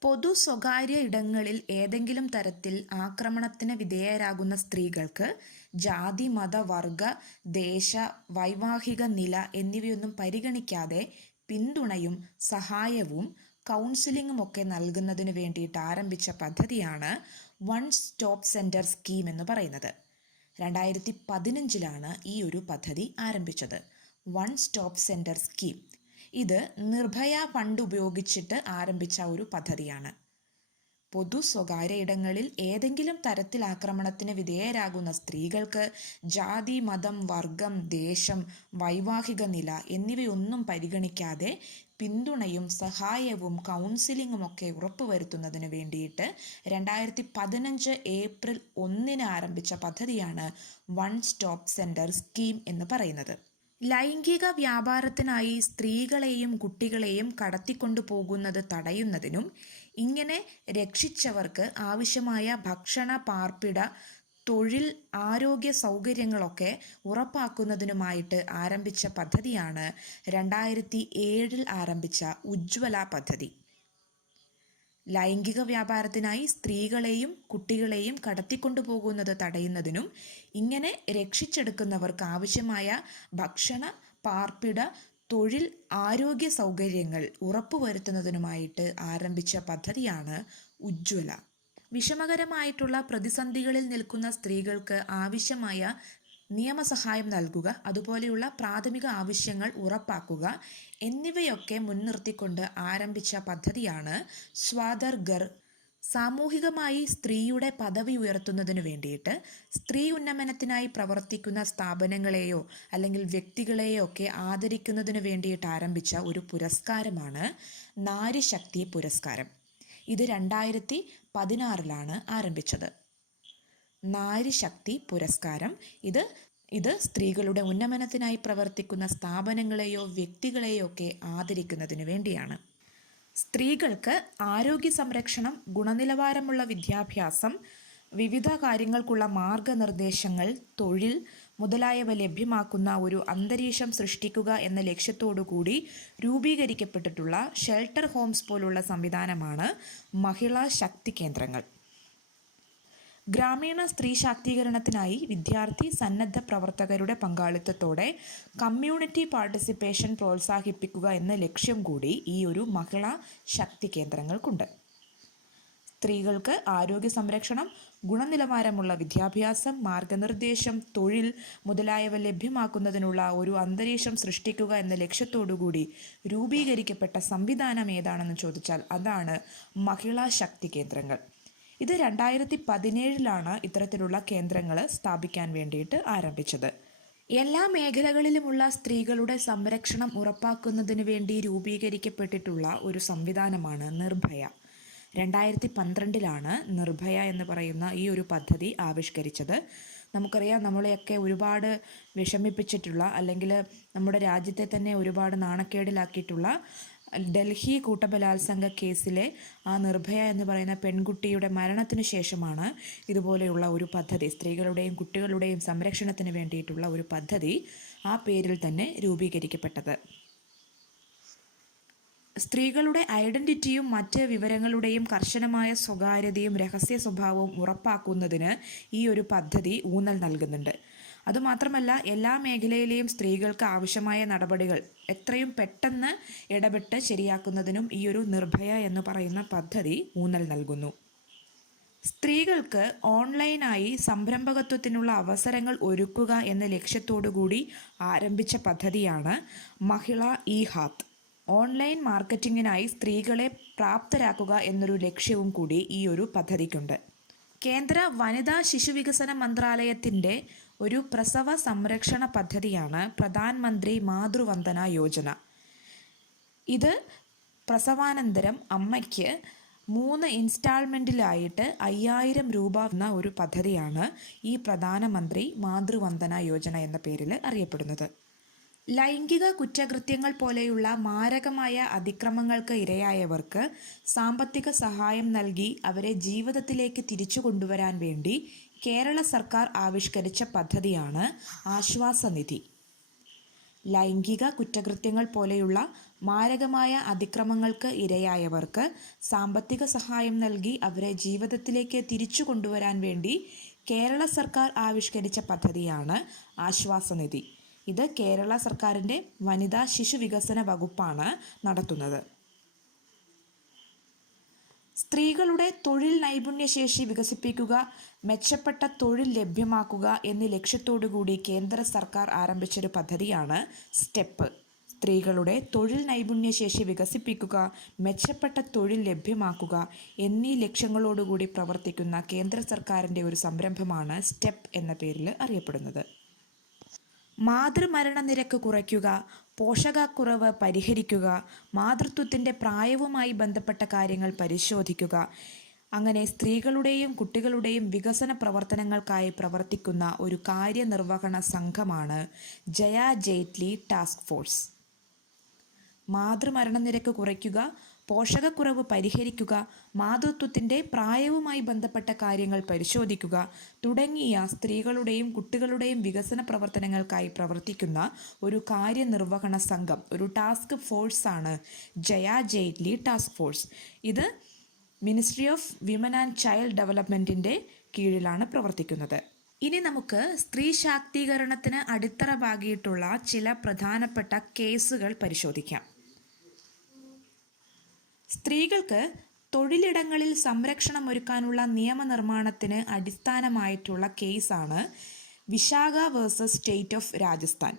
പൊതു സ്വകാര്യ ഇടങ്ങളിൽ ഏതെങ്കിലും തരത്തിൽ ആക്രമണത്തിന് വിധേയരാകുന്ന സ്ത്രീകൾക്ക് ജാതി, മത, വർഗ, ദേശ, വൈവാഹിക നില എന്നിവയൊന്നും പരിഗണിക്കാതെ പിന്തുണയും സഹായവും കൗൺസിലിങ്ങും ഒക്കെ നൽകുന്നതിന് വേണ്ടിയിട്ട് ആരംഭിച്ച പദ്ധതിയാണ് വൺ സ്റ്റോപ്പ് സെൻറ്റർ സ്കീം എന്ന് പറയുന്നത്. 2015 ഈ ഒരു പദ്ധതി ആരംഭിച്ചത്, വൺ സ്റ്റോപ്പ് സെൻറ്റർ സ്കീം. ഇത് നിർഭയ ഫണ്ട് ഉപയോഗിച്ചിട്ട് ആരംഭിച്ച ഒരു പദ്ധതിയാണ്. പൊതു സ്വകാര്യ ഇടങ്ങളിൽ ഏതെങ്കിലും തരത്തിൽ ആക്രമണത്തിന് വിധേയരാകുന്ന സ്ത്രീകൾക്ക് ജാതി, മതം, വർഗം, ദേശം, വൈവാഹിക നില എന്നിവയൊന്നും പരിഗണിക്കാതെ പിന്തുണയും സഹായവും കൗൺസിലിങ്ങും ഒക്കെ ഉറപ്പുവരുത്തുന്നതിന് വേണ്ടിയിട്ട് 2015 ഏപ്രിൽ 1 ആരംഭിച്ച പദ്ധതിയാണ് വൺ സ്റ്റോപ്പ് സെൻറ്റർ സ്കീം എന്ന് പറയുന്നത്. ലൈംഗിക വ്യാപാരത്തിനായി സ്ത്രീകളെയും കുട്ടികളെയും കടത്തിക്കൊണ്ടു പോകുന്നത് തടയുന്നതിനും ഇങ്ങനെ രക്ഷിച്ചവർക്ക് ആവശ്യമായ ഭക്ഷണ, പാർപ്പിട, തൊഴിൽ, ആരോഗ്യ സൗകര്യങ്ങളൊക്കെ ഉറപ്പാക്കുന്നതിനുമായിട്ട് ആരംഭിച്ച പദ്ധതിയാണ് 2007 ആരംഭിച്ച ഉജ്ജ്വല പദ്ധതി. ലൈംഗിക വ്യാപാരത്തിനായി സ്ത്രീകളെയും കുട്ടികളെയും കടത്തിക്കൊണ്ടുപോകുന്നത് തടയുന്നതിനും ഇങ്ങനെ രക്ഷിച്ചെടുക്കുന്നവർക്ക് ആവശ്യമായ ഭക്ഷണ, പാർപ്പിട, തൊഴിൽ, ആരോഗ്യ സൗകര്യങ്ങൾ ഉറപ്പുവരുത്തുന്നതിനുമായിട്ട് ആരംഭിച്ച പദ്ധതിയാണ് ഉജ്ജ്വല. വിഷമകരമായിട്ടുള്ള പ്രതിസന്ധികളിൽ നിൽക്കുന്ന സ്ത്രീകൾക്ക് ആവശ്യമായ നിയമസഹായം നൽകുക, അതുപോലെയുള്ള പ്രാഥമിക ആവശ്യങ്ങൾ ഉറപ്പാക്കുക എന്നിവയൊക്കെ മുൻനിർത്തിക്കൊണ്ട് ആരംഭിച്ച പദ്ധതിയാണ് സ്വാതർ ഘർ. സാമൂഹികമായി സ്ത്രീയുടെ പദവി ഉയർത്തുന്നതിനു വേണ്ടിയിട്ട് സ്ത്രീ ഉന്നമനത്തിനായി പ്രവർത്തിക്കുന്ന സ്ഥാപനങ്ങളെയോ അല്ലെങ്കിൽ വ്യക്തികളെയോ ഒക്കെ ആദരിക്കുന്നതിന് വേണ്ടിയിട്ട് ആരംഭിച്ച ഒരു പുരസ്കാരമാണ് നാരിശക്തി പുരസ്കാരം. ഇത് 2016 ആരംഭിച്ചത്. നാരിശക്തി പുരസ്കാരം ഇത് സ്ത്രീകളുടെ ഉന്നമനത്തിനായി പ്രവർത്തിക്കുന്ന സ്ഥാപനങ്ങളെയോ വ്യക്തികളെയോ ഒക്കെ ആദരിക്കുന്നതിന് വേണ്ടിയാണ്. സ്ത്രീകൾക്ക് ആരോഗ്യ സംരക്ഷണം, ഗുണനിലവാരമുള്ള വിദ്യാഭ്യാസം, വിവിധ കാര്യങ്ങൾക്കുള്ള മാർഗനിർദ്ദേശങ്ങൾ, തൊഴിൽ, മുതലായവ ലഭ്യമാക്കുന്ന ഒരു അന്തരീക്ഷം സൃഷ്ടിക്കുക എന്ന ലക്ഷ്യത്തോടുകൂടി രൂപീകരിക്കപ്പെട്ടിട്ടുള്ള ഷെൽട്ടർ ഹോംസ് പോലുള്ള സംവിധാനമാണ് മഹിളാ ശക്തി കേന്ദ്രങ്ങൾ. ഗ്രാമീണ സ്ത്രീ ശാക്തീകരണത്തിനായി വിദ്യാർത്ഥി സന്നദ്ധ പ്രവർത്തകരുടെ പങ്കാളിത്തത്തോടെ കമ്മ്യൂണിറ്റി പാർട്ടിസിപ്പേഷൻ പ്രോത്സാഹിപ്പിക്കുക എന്ന ലക്ഷ്യം കൂടി ഈ ഒരു മഹിളാ ശക്തി കേന്ദ്രങ്ങൾക്കുണ്ട്. സ്ത്രീകൾക്ക് ആരോഗ്യ സംരക്ഷണം, ഗുണനിലവാരമുള്ള വിദ്യാഭ്യാസം, മാർഗനിർദ്ദേശം, തൊഴിൽ മുതലായവ ലഭ്യമാക്കുന്നതിനുള്ള ഒരു അന്തരീക്ഷം സൃഷ്ടിക്കുക എന്ന ലക്ഷ്യത്തോടുകൂടി രൂപീകരിക്കപ്പെട്ട സംവിധാനം ഏതാണെന്ന് ചോദിച്ചാൽ അതാണ് മഹിളാ ശക്തി കേന്ദ്രങ്ങൾ. ഇത് 2017 ഇത്തരത്തിലുള്ള കേന്ദ്രങ്ങൾ സ്ഥാപിക്കാൻ വേണ്ടിയിട്ട് ആരംഭിച്ചത്. എല്ലാ മേഖലകളിലുമുള്ള സ്ത്രീകളുടെ സംരക്ഷണം ഉറപ്പാക്കുന്നതിന് വേണ്ടി രൂപീകരിക്കപ്പെട്ടിട്ടുള്ള ഒരു സംവിധാനമാണ് നിർഭയ. 2012 നിർഭയ എന്ന് പറയുന്ന ഈ ഒരു പദ്ധതി ആവിഷ്കരിച്ചത്. നമുക്കറിയാം, നമ്മളെയൊക്കെ ഒരുപാട് വിഷമിപ്പിച്ചിട്ടുള്ള അല്ലെങ്കിൽ നമ്മുടെ രാജ്യത്തെ തന്നെ ഒരുപാട് നാണക്കേടിലാക്കിയിട്ടുള്ള ഡൽഹി കൂട്ടബലാത്സംഗ കേസിലെ ആ നിർഭയ എന്ന് പറയുന്ന പെൺകുട്ടിയുടെ മരണത്തിന് ശേഷമാണ് ഇതുപോലെയുള്ള ഒരു പദ്ധതി, സ്ത്രീകളുടെയും കുട്ടികളുടെയും സംരക്ഷണത്തിന് വേണ്ടിയിട്ടുള്ള ഒരു പദ്ധതി ആ പേരിൽ തന്നെ രൂപീകരിക്കപ്പെട്ടത്. സ്ത്രീകളുടെ ഐഡന്റിറ്റിയും മറ്റ് വിവരങ്ങളുടെയും കർശനമായ സ്വകാര്യതയും രഹസ്യ സ്വഭാവവും ഉറപ്പാക്കുന്നതിന് ഈ ഒരു പദ്ധതി ഊന്നൽ നൽകുന്നുണ്ട്. അതുമാത്രമല്ല, എല്ലാ മേഖലയിലെയും സ്ത്രീകൾക്ക് ആവശ്യമായ നടപടികൾ എത്രയും പെട്ടെന്ന് ഇടപെട്ട് ശരിയാക്കുന്നതിനും ഈ ഒരു നിർഭയ എന്ന് പറയുന്ന പദ്ധതി ഊന്നൽ നൽകുന്നു. സ്ത്രീകൾക്ക് ഓൺലൈനായി സംരംഭകത്വത്തിനുള്ള അവസരങ്ങൾ ഒരുക്കുക എന്ന ലക്ഷ്യത്തോടുകൂടി ആരംഭിച്ച പദ്ധതിയാണ് മഹിളാ ഹാത്ത്. ഓൺലൈൻ മാർക്കറ്റിങ്ങിനായി സ്ത്രീകളെ പ്രാപ്തരാക്കുക എന്നൊരു ലക്ഷ്യവും കൂടി ഈ ഒരു പദ്ധതിക്കുണ്ട്. കേന്ദ്ര വനിതാ ശിശുവികസന മന്ത്രാലയത്തിൻ്റെ ഒരു പ്രസവ സംരക്ഷണ പദ്ധതിയാണ് പ്രധാനമന്ത്രി മാതൃവന്ദന യോജന. ഇത് പ്രസവാനന്തരം അമ്മയ്ക്ക് 3 ഇൻസ്റ്റാൾമെൻറ്റിലായിട്ട് 5000 രൂപ എന്ന ഒരു പദ്ധതിയാണ് ഈ പ്രധാനമന്ത്രി മാതൃവന്ദന യോജന എന്ന പേരിൽ അറിയപ്പെടുന്നത്. ലൈംഗിക കുറ്റകൃത്യങ്ങൾ പോലെയുള്ള മാരകമായ അതിക്രമങ്ങൾക്ക് ഇരയായവർക്ക് സാമ്പത്തിക സഹായം നൽകി അവരെ ജീവിതത്തിലേക്ക് തിരിച്ചു കൊണ്ടുവരാൻ വേണ്ടി കേരള സർക്കാർ ആവിഷ്കരിച്ച പദ്ധതിയാണ് ആശ്വാസനിധി. ലൈംഗിക കുറ്റകൃത്യങ്ങൾ പോലെയുള്ള മാരകമായ അതിക്രമങ്ങൾക്ക് ഇരയായവർക്ക് സാമ്പത്തിക സഹായം നൽകി അവരെ ജീവിതത്തിലേക്ക് തിരിച്ചു കൊണ്ടുവരാൻ വേണ്ടി കേരള സർക്കാർ ആവിഷ്കരിച്ച പദ്ധതിയാണ് ആശ്വാസനിധി. ഇത് കേരള സർക്കാരിൻ്റെ വനിതാ ശിശു വികസന വകുപ്പാണ് നടത്തുന്നത്. സ്ത്രീകളുടെ തൊഴിൽ നൈപുണ്യശേഷി വികസിപ്പിക്കുക, മെച്ചപ്പെട്ട തൊഴിൽ ലഭ്യമാക്കുക എന്നീ ലക്ഷ്യത്തോടുകൂടി കേന്ദ്ര സർക്കാർ ആരംഭിച്ചൊരു പദ്ധതിയാണ് സ്റ്റെപ്പ്. സ്ത്രീകളുടെ തൊഴിൽ നൈപുണ്യശേഷി വികസിപ്പിക്കുക, മെച്ചപ്പെട്ട തൊഴിൽ ലഭ്യമാക്കുക എന്നീ ലക്ഷ്യങ്ങളോടുകൂടി പ്രവർത്തിക്കുന്ന കേന്ദ്ര സർക്കാരിൻ്റെ ഒരു സംരംഭമാണ് സ്റ്റെപ്പ് എന്ന പേരിൽ അറിയപ്പെടുന്നത്. മാതൃമരണ നിരക്ക് കുറയ്ക്കുക, പോഷകക്കുറവ് പരിഹരിക്കുക, മാതൃത്വത്തിൻ്റെ പ്രായവുമായി ബന്ധപ്പെട്ട കാര്യങ്ങൾ പരിശോധിക്കുക, അങ്ങനെ സ്ത്രീകളുടെയും കുട്ടികളുടെയും വികസന പ്രവർത്തനങ്ങൾക്കായി പ്രവർത്തിക്കുന്ന ഒരു കാര്യനിർവഹണ സംഘമാണ് ജയ ജെയ്റ്റ്ലി ടാസ്ക് ഫോഴ്സ്. മാതൃമരണനിരക്ക് കുറയ്ക്കുക, പോഷകക്കുറവ് പരിഹരിക്കുക, മാതൃത്വത്തിൻ്റെ പ്രായവുമായി ബന്ധപ്പെട്ട കാര്യങ്ങൾ പരിശോധിക്കുക തുടങ്ങിയ സ്ത്രീകളുടെയും കുട്ടികളുടെയും വികസന പ്രവർത്തനങ്ങൾക്കായി പ്രവർത്തിക്കുന്ന ഒരു കാര്യനിർവഹണ സംഘം, ഒരു ടാസ്ക് ഫോഴ്സാണ് ജയ ജെയ്റ്റ്ലി ടാസ്ക് ഫോഴ്സ്. ഇത് ministry of women and child ഡെവലപ്മെൻറ്റിൻ്റെ കീഴിലാണ് പ്രവർത്തിക്കുന്നത്. ഇനി നമുക്ക് സ്ത്രീ ശാക്തീകരണത്തിന് അടിത്തറ പാകിയിട്ടുള്ള ചില പ്രധാനപ്പെട്ട കേസുകൾ പരിശോധിക്കാം. സ്ത്രീകൾക്ക് തൊഴിലിടങ്ങളിൽ സംരക്ഷണം ഒരുക്കാനുള്ള നിയമനിർമ്മാണത്തിന് അടിസ്ഥാനമായിട്ടുള്ള കേസാണ് Vishakha versus state of Rajasthan.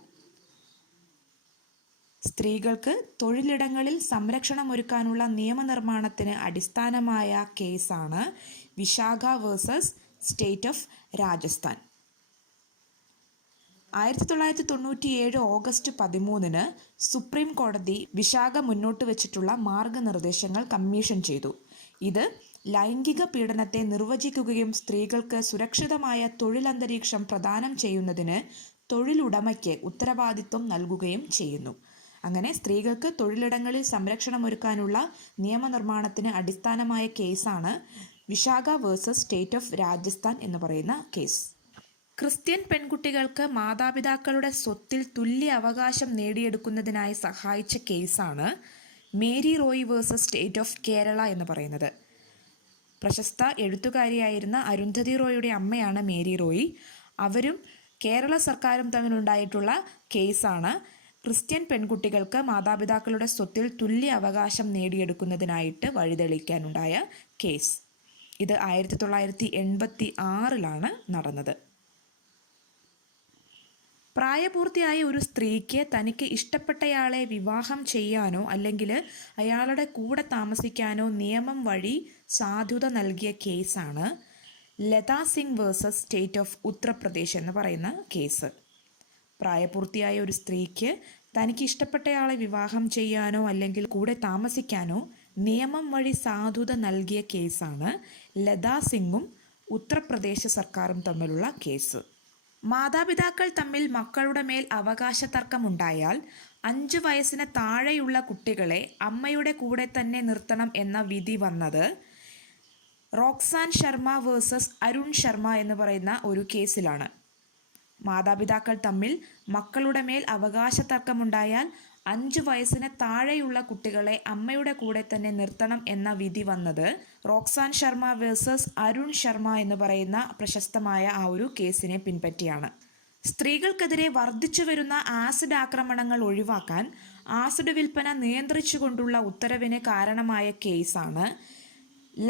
സ്ത്രീകൾക്ക് തൊഴിലിടങ്ങളിൽ സംരക്ഷണം ഒരുക്കാനുള്ള നിയമനിർമ്മാണത്തിന് അടിസ്ഥാനമായ കേസാണ് Vishakha versus state of Rajasthan. 1997 August 13 supreme കോടതി വിശാഖ മുന്നോട്ട് വച്ചിട്ടുള്ള മാർഗനിർദ്ദേശങ്ങൾ കമ്മീഷൻ ചെയ്തു. ഇത് ലൈംഗിക പീഡനത്തെ നിർവചിക്കുകയും സ്ത്രീകൾക്ക് സുരക്ഷിതമായ തൊഴിലന്തരീക്ഷം പ്രദാനം ചെയ്യുന്നതിന് തൊഴിലുടമയ്ക്ക് ഉത്തരവാദിത്വം നൽകുകയും ചെയ്യുന്നു. അങ്ങനെ സ്ത്രീകൾക്ക് തൊഴിലിടങ്ങളിൽ സംരക്ഷണമൊരുക്കാനുള്ള നിയമനിർമ്മാണത്തിന് അടിസ്ഥാനമായ കേസാണ് Vishakha versus state of Rajasthan എന്ന് പറയുന്ന കേസ്. ക്രിസ്ത്യൻ പെൺകുട്ടികൾക്ക് മാതാപിതാക്കളുടെ സ്വത്തിൽ തുല്യ അവകാശം നേടിയെടുക്കുന്നതിനായി സഹായിച്ച കേസാണ് Mary Roy versus state of Kerala എന്ന് പറയുന്നത്. പ്രശസ്ത എഴുത്തുകാരിയായിരുന്ന അരുന്ധതി റോയുടെ അമ്മയാണ് മേരി റോയ്. അവരും കേരള സർക്കാരും തമ്മിലുണ്ടായിട്ടുള്ള കേസാണ് ക്രിസ്ത്യൻ പെൺകുട്ടികൾക്ക് മാതാപിതാക്കളുടെ സ്വത്തിൽ തുല്യ അവകാശം നേടിയെടുക്കുന്നതിനായിട്ട് വഴിതെളിക്കാനുണ്ടായ കേസ്. ഇത് 1986 നടന്നത്. പ്രായപൂർത്തിയായ ഒരു സ്ത്രീക്ക് തനിക്ക് ഇഷ്ടപ്പെട്ടയാളെ വിവാഹം ചെയ്യാനോ അല്ലെങ്കിൽ അയാളുടെ കൂടെ താമസിക്കാനോ നിയമം വഴി സാധുത നൽകിയ കേസാണ് Lata Singh versus state of Uttar Pradesh എന്ന് പറയുന്ന കേസ്. പ്രായപൂർത്തിയായ ഒരു സ്ത്രീക്ക് തനിക്ക് ഇഷ്ടപ്പെട്ടയാളെ വിവാഹം ചെയ്യാനോ അല്ലെങ്കിൽ കൂടെ താമസിക്കാനോ നിയമം വഴി സാധുത നൽകിയ കേസാണ് ലതാ സിംഗും ഉത്തർപ്രദേശ് സർക്കാരും തമ്മിലുള്ള കേസ്. മാതാപിതാക്കൾ തമ്മിൽ മക്കളുടെ മേൽ അവകാശ തർക്കമുണ്ടായാൽ 5 വയസ്സിന് താഴെയുള്ള കുട്ടികളെ അമ്മയുടെ കൂടെ തന്നെ നിർത്തണം എന്ന വിധി വന്നത് റോക്സാൻ ശർമ്മ വേഴ്സസ് അരുൺ ശർമ്മ എന്ന് പറയുന്ന ഒരു കേസിലാണ്. മാതാപിതാക്കൾ തമ്മിൽ മക്കളുടെ മേൽ അവകാശ തർക്കമുണ്ടായാൽ 5 വയസ്സിന് താഴെയുള്ള കുട്ടികളെ അമ്മയുടെ കൂടെ തന്നെ നിർത്തണം എന്ന വിധി വന്നത് റോക്സാൻ ശർമ്മ വേഴ്സസ് അരുൺ ശർമ്മ എന്ന് പറയുന്ന പ്രശസ്തമായ ആ ഒരു കേസിനെ പിൻപറ്റിയാണ്. സ്ത്രീകൾക്കെതിരെ വർദ്ധിച്ചു വരുന്ന ആസിഡ് ആക്രമണങ്ങൾ ഒഴിവാക്കാൻ ആസിഡ് വിൽപ്പന നിയന്ത്രിച്ചുകൊണ്ടുള്ള ഉത്തരവിന് കാരണമായ കേസാണ്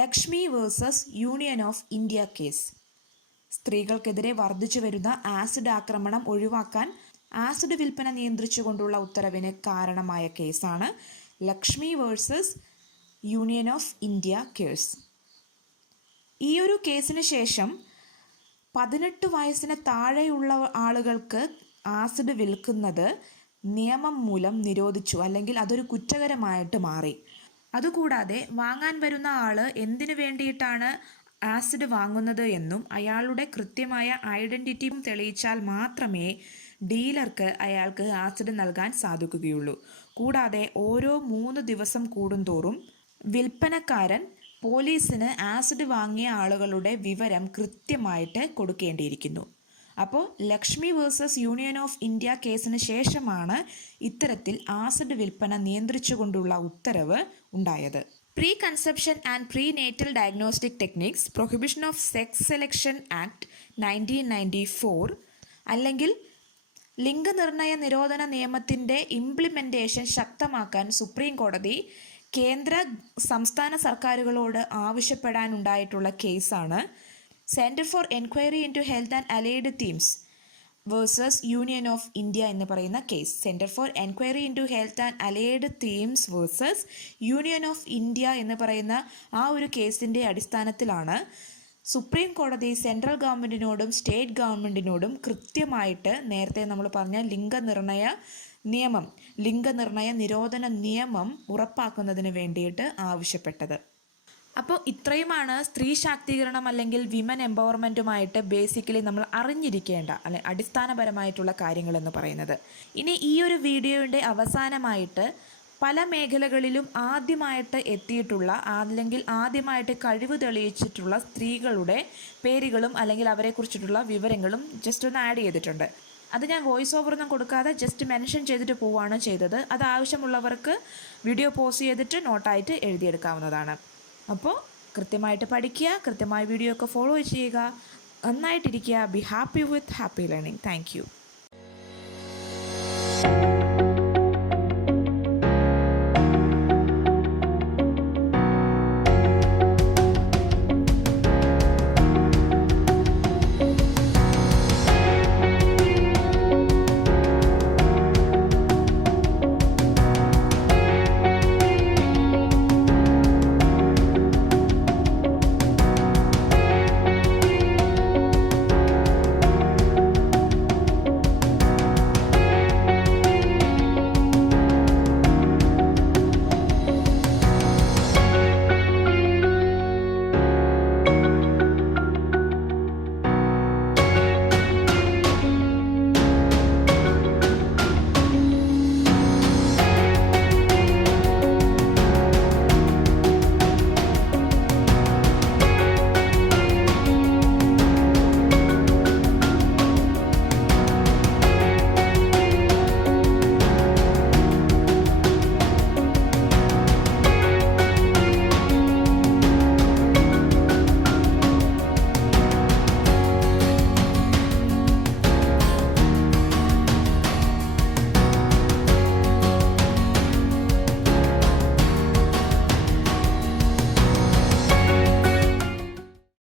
Lakshmi versus union of India case. സ്ത്രീകൾക്കെതിരെ വർദ്ധിച്ചു വരുന്ന ആസിഡ് ആക്രമണം ഒഴിവാക്കാൻ ആസിഡ് വിൽപ്പന നിയന്ത്രിച്ചുകൊണ്ടുള്ള ഉത്തരവിന് കാരണമായ കേസാണ് Lakshmi versus union of India case. ഈ ഒരു കേസിന് ശേഷം 18 വയസ്സിന് താഴെയുള്ള ആളുകൾക്ക് ആസിഡ് വിൽക്കുന്നത് നിയമം മൂലം നിരോധിച്ചു, അല്ലെങ്കിൽ അതൊരു കുറ്റകരമായിട്ട് മാറി. അതുകൂടാതെ വാങ്ങാൻ വരുന്ന ആൾ എന്തിനു വേണ്ടിയിട്ടാണ് ആസിഡ് വാങ്ങുന്നത് എന്നും അയാളുടെ കൃത്യമായ ഐഡൻറ്റിറ്റിയും തെളിയിച്ചാൽ മാത്രമേ ഡീലർക്ക് അയാൾക്ക് ആസിഡ് നൽകാൻ സാധിക്കുകയുള്ളൂ. കൂടാതെ ഓരോ 3 ദിവസം കൂടുന്തോറും വിൽപ്പനക്കാരൻ പോലീസിന് ആസിഡ് വാങ്ങിയ ആളുകളുടെ വിവരം കൃത്യമായിട്ട് കൊടുക്കേണ്ടിയിരിക്കുന്നു. അപ്പോൾ Lakshmi versus union of India കേസിന് ശേഷമാണ് ഇത്തരത്തിൽ ആസിഡ് വിൽപ്പന നിയന്ത്രിച്ചുകൊണ്ടുള്ള ഉത്തരവ് ഉണ്ടായത്. Pre conception and pre natal diagnostic techniques prohibition of sex selection act 1994 അല്ലെങ്കിൽ ലിംഗനിർണയ നിരോധന നിയമത്തിൻ്റെ ഇംപ്ലിമെൻറ്റേഷൻ ശക്തമാക്കാൻ സുപ്രീം കോടതി കേന്ദ്ര സംസ്ഥാന സർക്കാരുകളോട് ആവശ്യപ്പെടാനുണ്ടായിട്ടുള്ള കേസാണ് centre for enquiry into health and allied themes versus union of India എന്ന് പറയുന്ന case. Centre for enquiry into health and allied themes versus union of India എന്ന് പറയുന്ന ആ ഒരു കേസിൻ്റെ അടിസ്ഥാനത്തിലാണ് സുപ്രീം കോടതി സെൻട്രൽ ഗവൺമെൻറ്റിനോടും സ്റ്റേറ്റ് ഗവൺമെൻറ്റിനോടും കൃത്യമായിട്ട് നേരത്തെ നമ്മൾ പറഞ്ഞ ലിംഗനിർണയ നിരോധന നിയമം ഉറപ്പാക്കുന്നതിന് വേണ്ടിയിട്ട് ആവശ്യപ്പെട്ടത്. അപ്പോൾ ഇത്രയുമാണ് സ്ത്രീ ശാക്തീകരണം അല്ലെങ്കിൽ വിമൻ എംപവർമെൻറ്റുമായിട്ട് ബേസിക്കലി നമ്മൾ അറിഞ്ഞിരിക്കേണ്ട അടിസ്ഥാനപരമായിട്ടുള്ള കാര്യങ്ങളെന്ന് പറയുന്നത്. ഇനി ഈ ഒരു വീഡിയോയുടെ അവസാനമായിട്ട് പല മേഖലകളിലും ആദ്യമായിട്ട് എത്തിയിട്ടുള്ള അല്ലെങ്കിൽ ആദ്യമായിട്ട് കഴിവ് തെളിയിച്ചിട്ടുള്ള സ്ത്രീകളുടെ പേരുകളും അല്ലെങ്കിൽ അവരെക്കുറിച്ചിട്ടുള്ള വിവരങ്ങളും ജസ്റ്റ് ഒന്ന് ആഡ് ചെയ്തിട്ടുണ്ട്. അത് ഞാൻ വോയിസ് ഓവറൊന്നും കൊടുക്കാതെ ജസ്റ്റ് മെൻഷൻ ചെയ്തിട്ട് പോവുകയാണ് ചെയ്തത്. അത് ആവശ്യമുള്ളവർക്ക് വീഡിയോ പോസ് ചെയ്തിട്ട് നോട്ടായിട്ട് എഴുതിയെടുക്കാവുന്നതാണ്. അപ്പോൾ കൃത്യമായിട്ട് പഠിക്കുക, കൃത്യമായ വീഡിയോ ഒക്കെ ഫോളോ ചെയ്യുക, നന്നായിട്ടിരിക്കുക. Be happy with Happy Learning. Thank U.